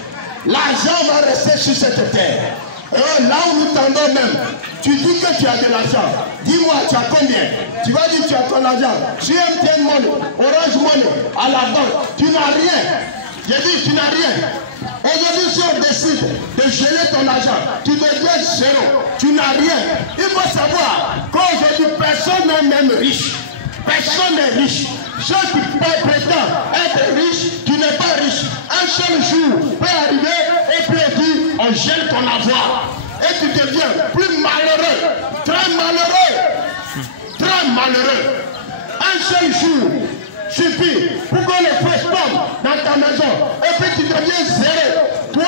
L'argent va rester sur cette terre. Et là où nous tendons même, tu dis que tu as de l'argent. Dis-moi, tu as combien? Tu vas dire que tu as ton argent. Tu MTN Money, Orange Money, à la banque. Tu n'as rien. J'ai dit, tu n'as rien. Aujourd'hui, si on décide de geler ton argent, tu deviens zéro. Tu n'as rien. Il faut savoir qu'aujourd'hui, personne n'est même riche. Personne n'est riche. Ceux qui prétendent être riches, tu n'es pas riche. Un seul jour peut arriver et puis dire, on gèle ton avoir. Et tu deviens plus malheureux. Très malheureux. Très malheureux. Un seul jour suffit pour qu'on le fasse tombe dans ta maison. Et puis tu deviens zéro. Toi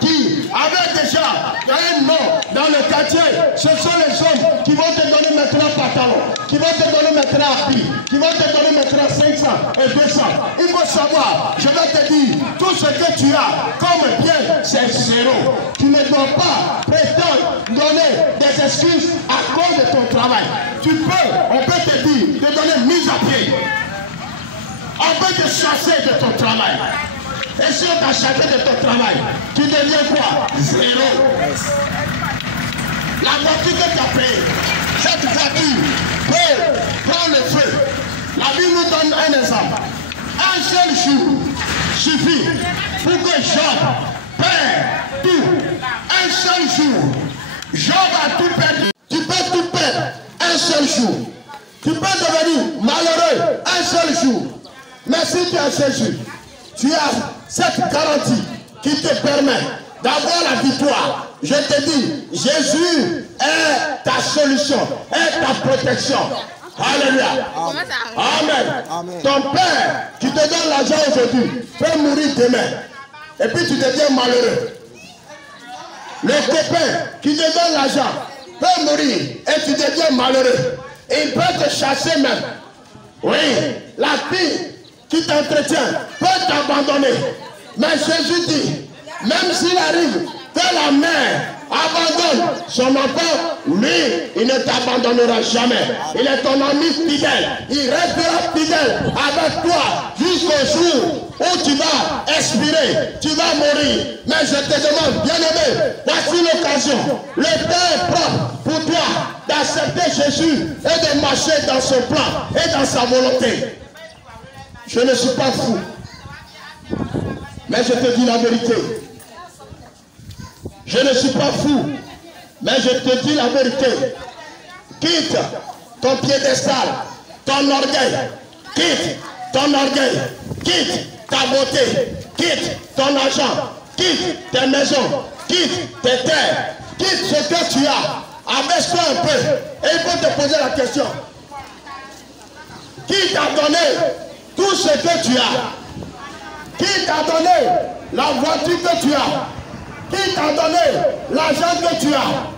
qui avais déjà un nom dans le quartier, ce sont les hommes qui vont te donner maintenant pantalon, qui vont te donner maintenant habit, qui vont te donner maintenant 500 et 200. Il faut savoir, je vais te dire, tout ce que tu as comme bien, c'est zéro. Tu ne dois pas prétendre donner des excuses à cause de ton travail. Tu peux, on peut te dire, te donner mise à pied. On peut te chasser de ton travail. Et si on t'a chassé de ton travail, tu deviens quoi? Zéro. La voiture que tu as payée, cette voiture peut prendre le feu. La Bible nous donne un exemple. Un seul jour suffit pour que Job perd tout. Un seul jour. Job a tout perdu. Tu peux tout perdre un seul jour. Tu peux devenir malheureux un seul jour. Mais si tu as Jésus, tu as cette garantie qui te permet d'avoir la victoire. Je te dis, Jésus est ta solution, est ta protection. Alléluia. Amen. Amen. Ton père qui te donne l'argent aujourd'hui peut mourir demain. Et puis tu deviens malheureux. Le copain qui te donne l'argent peut mourir et tu deviens malheureux. Et il peut te chasser même. Oui, la fille qui t'entretient peut t'abandonner. Mais Jésus dit, même s'il arrive que la mère abandonne son enfant, lui, il ne t'abandonnera jamais. Il est ton ami fidèle. Il restera fidèle avec toi jusqu'au jour où tu vas expirer, tu vas mourir. Mais je te demande, bien-aimé, voici l'occasion. Le temps est propre pour toi d'accepter Jésus et de marcher dans son plan et dans sa volonté. Je ne suis pas fou, mais je te dis la vérité. Je ne suis pas fou, mais je te dis la vérité. Quitte ton piédestal, ton orgueil, quitte ton orgueil, quitte ta beauté, quitte ton argent, quitte tes maisons, quitte tes terres, quitte ce que tu as, abaisse-toi un peu et il faut te poser la question. Qui t'a donné tout ce que tu as? Qui t'a donné la voiture que tu as? Qui t'a donné l'argent que tu as?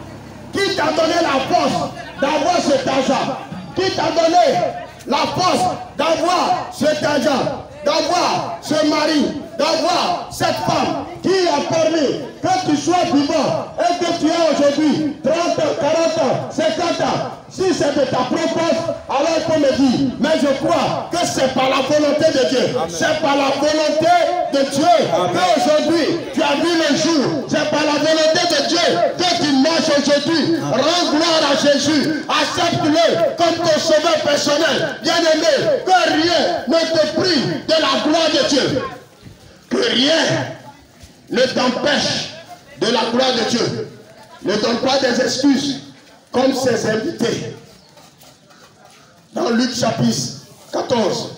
Qui t'a donné la force d'avoir cet argent? Qui t'a donné la force d'avoir cet argent, d'avoir ce mari, d'avoir cette femme? Qui a permis que tu sois vivant et que tu aies aujourd'hui 30 ans, 40 ans, 50 ans? Si c'est de ta propose, alors il faut me dire, mais je crois que c'est par la volonté de Dieu. C'est par la volonté de Dieu qu'aujourd'hui tu as vu le jour. C'est par la volonté de Dieu que tu marches aujourd'hui. Rends gloire à Jésus. Accepte-le comme ton sauveur personnel. Bien-aimé, que rien ne te prive de la gloire de Dieu. Que rien ne t'empêche de la gloire de Dieu. Ne donne pas des excuses comme ses invités. Dans Luc chapitre 14,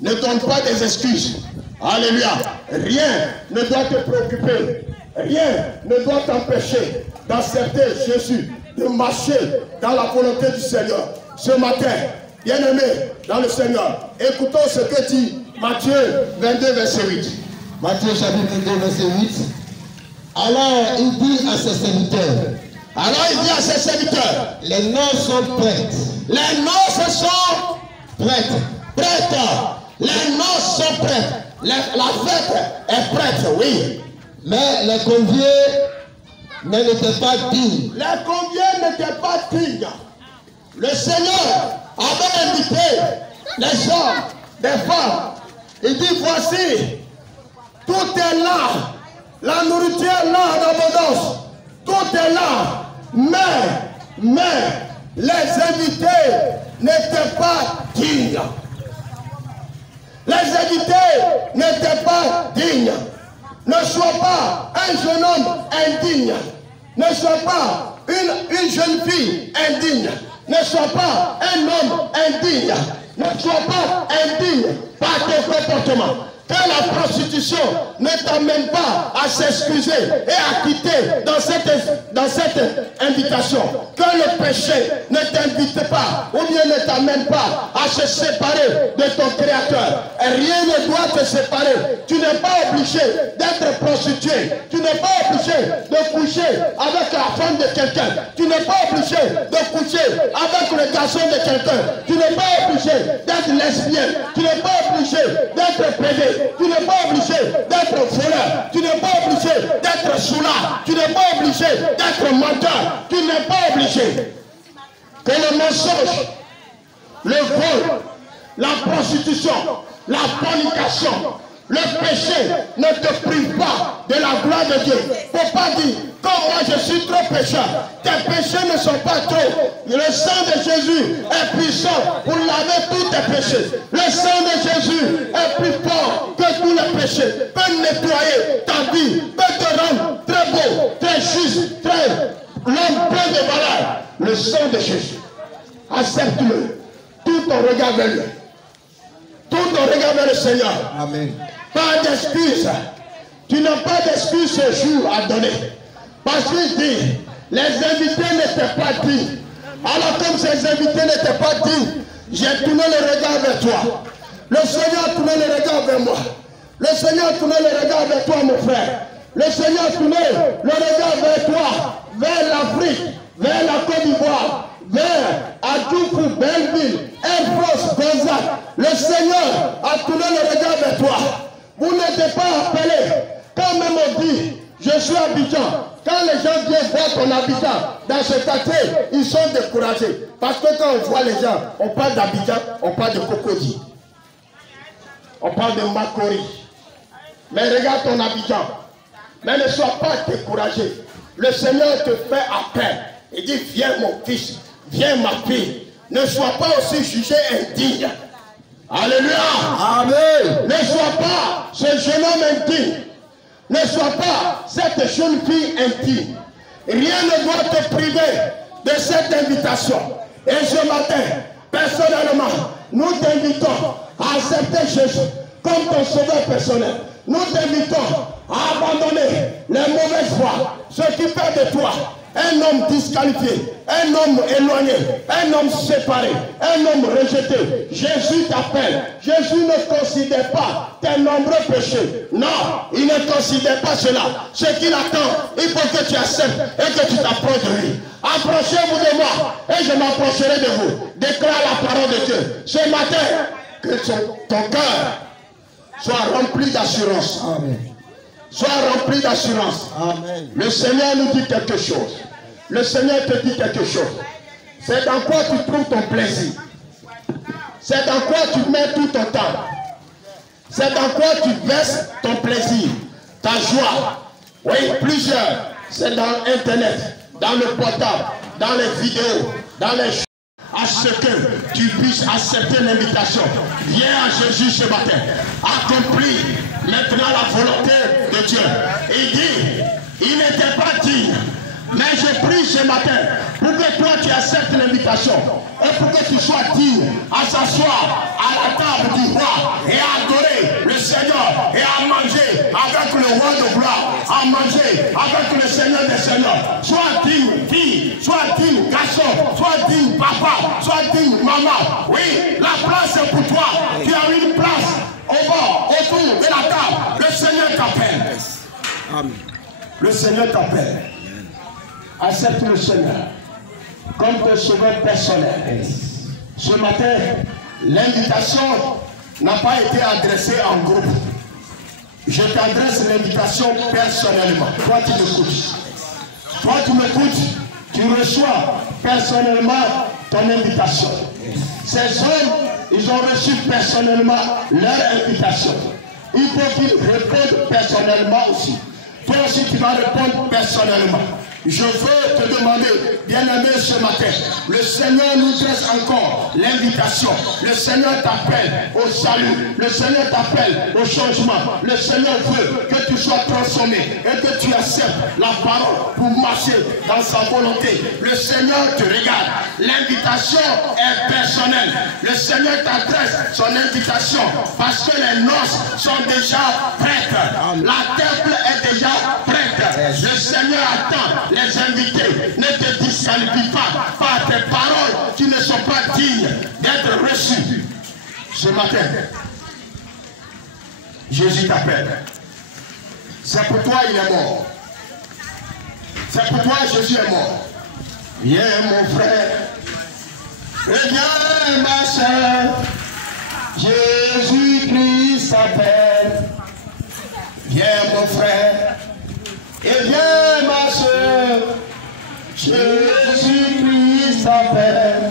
ne donne pas des excuses. Alléluia. Rien ne doit te préoccuper. Rien ne doit t'empêcher d'accepter Jésus, de marcher dans la volonté du Seigneur. Ce matin, Bien-aimés dans le Seigneur, écoutons ce que dit Matthieu 22, verset 8. Matthieu chapitre 22, verset 8. Alors il dit à ses serviteurs. Les noces sont prêtes. Les noces sont prêtes. Les noces sont prêtes. La fête est prête, oui. Mais les conviés n'étaient pas dignes. Les conviés n'étaient pas dignes. Le Seigneur avait invité les hommes, des femmes. Il dit, voici, tout est là. La nourriture est là en abondance. Tout est là. Mais les invités n'étaient pas dignes. Les invités n'étaient pas dignes. Ne sois pas un jeune homme indigne. Ne sois pas une jeune fille indigne. Ne sois pas un homme indigne. Ne sois pas indigne par tes comportements. Que la prostitution ne t'amène pas à s'excuser et à quitter dans cette invitation. Que le péché ne t'invite pas ou bien ne t'amène pas à se séparer de ton Créateur. Et rien ne doit te séparer. Tu n'es pas obligé d'être prostitué. Tu n'es pas obligé de coucher avec la femme de quelqu'un. Tu n'es pas obligé de coucher avec le garçon de quelqu'un. Tu n'es pas obligé d'être lesbienne. Tu n'es pas obligé d'être pédé. Tu n'es pas obligé d'être voleur. Tu n'es pas obligé d'être soulard. Tu n'es pas obligé d'être menteur. Tu n'es pas obligé. Que le mensonge, le vol, la prostitution, la fornication, le péché ne te prive pas de la gloire de Dieu. Il ne faut pas dire, comme moi je suis trop pécheur, tes péchés ne sont pas trop. Le sang de Jésus est puissant pour laver tous tes péchés. Le sang de Jésus est plus fort que tous les péchés. Peut nettoyer ta vie, peut te rendre très beau, très juste, l'homme plein de valeur. Le sang de Jésus, accepte-le. Tout ton regard vers lui. Tout ton regard vers le Seigneur. Amen. Pas d'excuses. Tu n'as pas d'excuses ce jour à donner. Parce qu'il dit, les invités n'étaient pas dignes. Alors comme ces invités n'étaient pas dignes, j'ai tourné le regard vers toi. Le Seigneur a tourné le regard vers moi. Le Seigneur a tourné le regard vers toi, mon frère. Le Seigneur a tourné le regard vers toi, vers l'Afrique, vers la Côte d'Ivoire, vers Adjoufou, Belleville, Elbros, Gonzague. Le Seigneur a tourné le regard vers toi. Vous n'êtes pas appelés. Quand même on dit, je suis Abidjan. Quand les gens viennent voir ton habitant dans ce quartier, ils sont découragés. Parce que quand on voit les gens, on parle d'Abidjan, on parle de Cocody. On parle de Makori. Mais regarde ton Abidjan. Mais ne sois pas découragé. Le Seigneur te fait appel. Il dit, viens mon fils, viens ma fille. Ne sois pas aussi jugé indigne. Alléluia. Amen. Ne sois pas ce jeune homme indigne. Ne sois pas cette jeune fille indigne. Rien ne doit te priver de cette invitation. Et ce matin, personnellement, nous t'invitons à accepter Jésus comme ton sauveur personnel. Nous t'invitons à abandonner les mauvaises voies, ce qui fait de toi un homme disqualifié, un homme éloigné, un homme séparé, un homme rejeté. Jésus t'appelle. Jésus ne considère pas tes nombreux péchés. Non, il ne considère pas cela. Ce qu'il attend, il faut que tu acceptes et que tu t'approches de lui. Approchez-vous de moi et je m'approcherai de vous. Déclare la parole de Dieu. Ce matin, que ton cœur soit rempli d'assurance. Amen. Sois rempli d'assurance. Amen. Le Seigneur nous dit quelque chose. Le Seigneur te dit quelque chose. C'est dans quoi tu trouves ton plaisir. C'est dans quoi tu mets tout ton temps. C'est dans quoi tu verses ton plaisir, ta joie. Oui, plusieurs. C'est dans Internet, dans le portable, dans les vidéos, dans les choses. À ce que tu puisses accepter l'invitation. Viens à Jésus ce matin. Accomplis maintenant la volonté de Dieu. Il dit, il n'était pas digne. Mais je prie ce matin pour que toi tu acceptes l'invitation et pour que tu sois digne à s'asseoir à la table du roi et à adorer le Seigneur et à manger avec le roi de gloire, à manger avec le Seigneur des Seigneurs. Sois digne, fille, sois digne, garçon, sois digne, papa, sois digne, maman. Oui, la place est pour toi. Tu as une place au bord, autour de la table. Le Seigneur t'appelle. Amen. Le Seigneur t'appelle. Accepte le Seigneur comme ton sauveur personnel. Ce matin, l'invitation n'a pas été adressée en groupe. Je t'adresse l'invitation personnellement. Toi, tu m'écoutes. Toi, tu m'écoutes. Tu reçois personnellement ton invitation. Ces hommes, ils ont reçu personnellement leur invitation. Il faut qu'ils répondent personnellement aussi. Toi aussi, tu vas répondre personnellement. Je veux te demander, bien-aimé, ce matin, le Seigneur nous dresse encore l'invitation. Le Seigneur t'appelle au salut. Le Seigneur t'appelle au changement. Le Seigneur veut que tu sois transformé et que tu acceptes la parole pour marcher dans sa volonté. Le Seigneur te regarde. L'invitation est personnelle. Le Seigneur t'adresse son invitation parce que les noces sont déjà prêtes. La table est déjà prête. Le Seigneur attend les invités. Ne te disqualifie pas par tes paroles qui ne sont pas dignes d'être reçues. Ce matin, Jésus t'appelle. C'est pour toi il est mort. C'est pour toi Jésus est mort. Viens mon frère. Et viens ma soeur. Jésus-Christ t'appelle. Viens mon frère. Et viens ma soeur, Jésus-Christ t'appelle.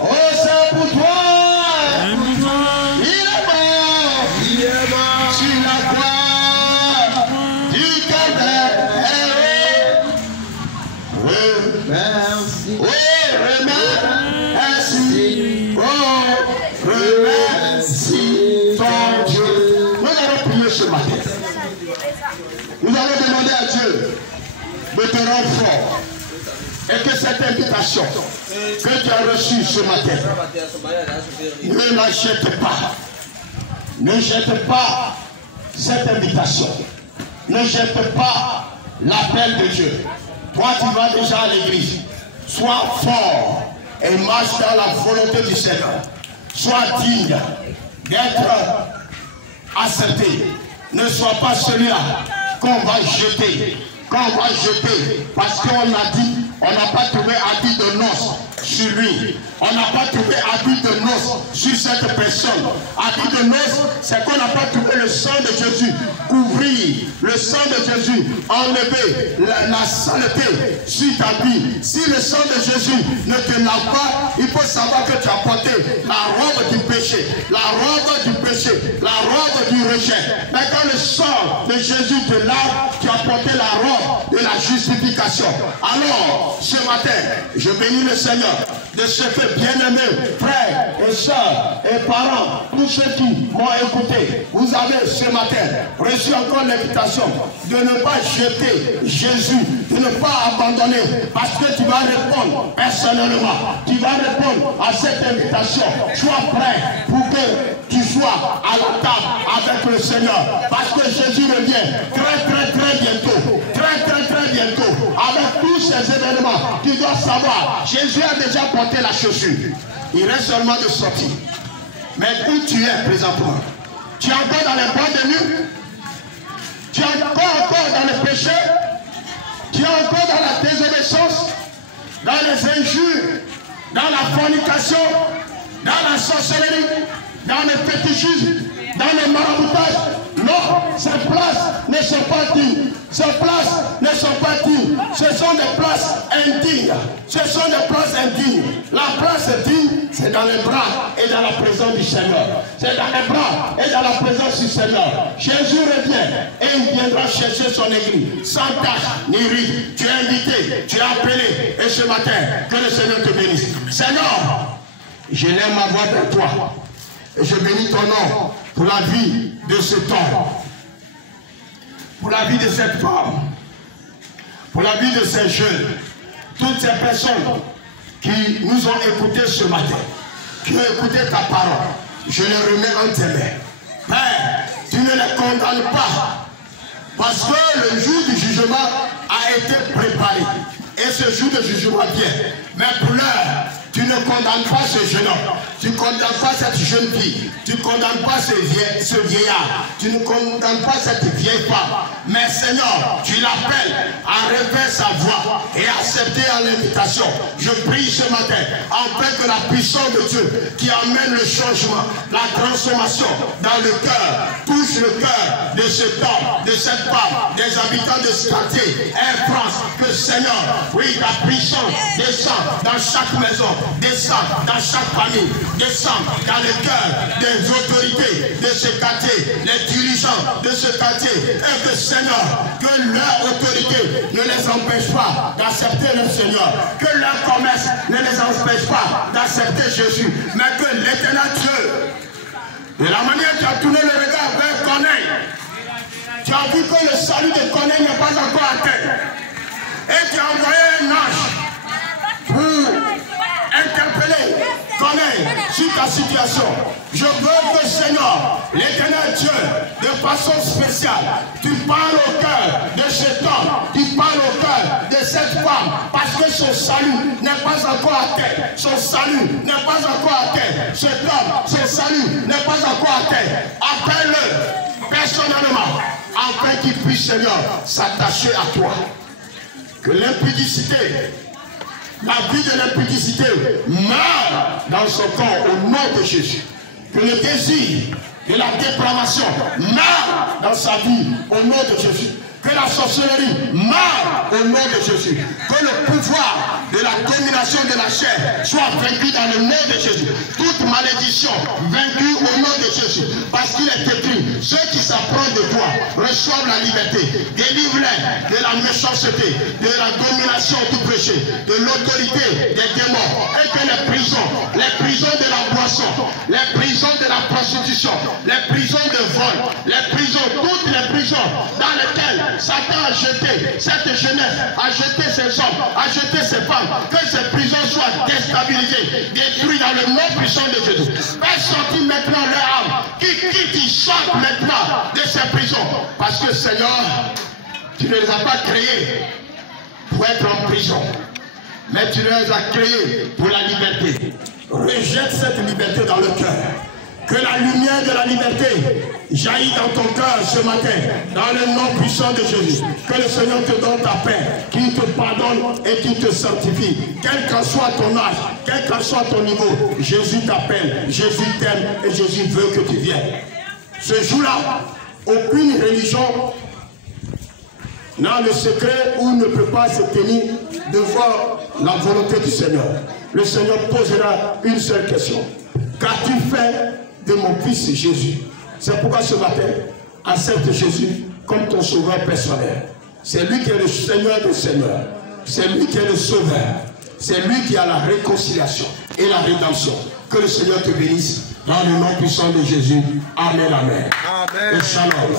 Oh c'est pour toi, il est mort sur la croix du Calvaire. Remercie, oh remercie, oh remercie ton Dieu. Nous allons prier ce matin. Nous allons demander à Dieu de te rendre fort et que cette invitation que tu as reçue ce matin ne la jette pas. Ne jette pas cette invitation. Ne jette pas l'appel de Dieu. Toi, tu vas déjà à l'église. Sois fort et marche dans la volonté du Seigneur. Sois digne d'être accepté. Ne sois pas celui-là qu'on va jeter, parce qu'on a dit, on n'a pas trouvé habit de noces sur lui, on n'a pas trouvé habit de noces sur cette personne. Habit de noces, c'est qu'on n'a pas trouvé le sang de Jésus couvrir, le sang de Jésus enlever la saleté sur ta vie. Si le sang de Jésus ne te lave pas, il faut savoir que tu as porté la robe du péché, la robe du péché, la robe du rejet. Mais quand le sang de Jésus te lave, tu as porté la robe de la justification. Alors, ce matin, je bénis le Seigneur de ce fait, bien-aimés, frères et sœurs et parents, tous ceux qui m'ont écouté, vous avez ce matin reçu encore l'invitation de ne pas jeter Jésus, de ne pas abandonner, parce que tu vas répondre personnellement, tu vas répondre à cette invitation. Sois prêt pour que tu sois à la table avec le Seigneur, parce que Jésus revient très bientôt, très bientôt, avec tous ces événements. Tu dois savoir, Jésus a déjà porté la chaussure, il reste seulement de sortir. Mais où tu es présentement? Tu es encore dans les bois de nuit? Tu es encore dans le péché? Tu es encore dans la désobéissance, dans les injures, dans la fornication, dans la sorcellerie, dans le fétichisme, dans le maraboutage? Non, ces places ne sont pas dignes. Ces places ne sont pas dignes. Ce sont des places indignes. Ce sont des places indignes. La place digne, c'est dans les bras et dans la présence du Seigneur. C'est dans les bras et dans la présence du Seigneur. Jésus revient et il viendra chercher son église sans tache ni ride. Tu es invité, tu es appelé. Et ce matin, que le Seigneur te bénisse. Seigneur, je lève ma voix vers toi. Et je bénis ton nom pour la vie de cet homme, pour la vie de cette femme, pour la vie de ces jeunes, toutes ces personnes qui nous ont écoutés ce matin, qui ont écouté ta parole, je les remets en tes mains. Père, tu ne les condamnes pas, Parce que le jour du jugement a été préparé. Et ce jour de jugement vient. Mais pour l'heure, tu ne condamnes pas ce jeune homme. Tu ne condamnes pas cette jeune fille. Tu ne condamnes pas ce vieillard. Tu ne condamnes pas cette vieille femme. Mais Seigneur, tu l'appelles à refaire sa voix et accepter à l'invitation. Je prie ce matin, afin que la puissance de Dieu qui amène le changement, la transformation dans le cœur, touche le cœur de cet homme, de cette femme, des habitants de ce quartier, Air France. Que Seigneur, oui, ta puissance descend dans chaque maison, descend dans chaque famille, descend dans le cœur des autorités de ce quartier, les dirigeants de ce quartier, et que Seigneur, que leur autorité ne les empêche pas d'accepter le Seigneur, que leur commerce ne les empêche pas d'accepter Jésus, mais que l'Éternel Dieu, de la manière tu as tourné le regard vers Corneille, tu as vu que le salut de Corneille n'est pas encore atteint, et tu as envoyé un ange pour interpeller Corneille sur ta situation. Je veux que Seigneur, l'Éternel Dieu, de façon spéciale, tu parles au cœur de cet homme, tu parles au cœur de cette femme, parce que son salut n'est pas encore atteint. Son salut n'est pas encore atteint. Cet homme, son salut n'est pas encore atteint. Appelle-le personnellement, afin qu'il puisse, Seigneur, s'attacher à toi. Que l'impudicité, la vie de l'impudicité meurt dans son corps au nom de Jésus. Que le désir de la dépravation meurt dans sa vie au nom de Jésus. Que la sorcellerie meurt au nom de Jésus. Que le pouvoir de la domination de la chair soit vaincu dans le nom de Jésus. Toute malédiction vaincue au nom de Jésus. Parce qu'il est écrit, ceux qui s'approchent de toi reçoivent la liberté. Délivre-les de la méchanceté, de la domination du péché, de l'autorité des démons. Et que les prisons de la boisson, les prisons de la prostitution, les prisons de vol, les prisons, toutes les prisons dans lesquelles Satan a jeté cette jeunesse, a jeté ces hommes, a jeté ces femmes, que ces prisons soient déstabilisées, détruites dans le nom puissant de Jésus. Fais sortir maintenant leur âme, qui sortent maintenant de ces prisons. Parce que Seigneur, tu ne les as pas créés pour être en prison, mais tu les as créés pour la liberté. Rejette cette liberté dans le cœur. Que la lumière de la liberté jaillit dans ton cœur ce matin, dans le nom puissant de Jésus. Que le Seigneur te donne ta paix, qu'il te pardonne et qu'il te sanctifie. Quel qu'en soit ton âge, quel qu'en soit ton niveau, Jésus t'appelle, Jésus t'aime et Jésus veut que tu viennes. Ce jour-là, aucune religion n'a le secret ou ne peut pas se tenir devant la volonté du Seigneur. Le Seigneur posera une seule question. Qu'as-tu fait de mon fils Jésus? C'est pourquoi ce matin, accepte Jésus comme ton sauveur personnel. C'est lui qui est le Seigneur des Seigneurs. C'est lui qui est le sauveur. C'est lui qui a la réconciliation et la rédemption. Que le Seigneur te bénisse dans le nom puissant de Jésus. Amen, amen. Amen. Et shalom.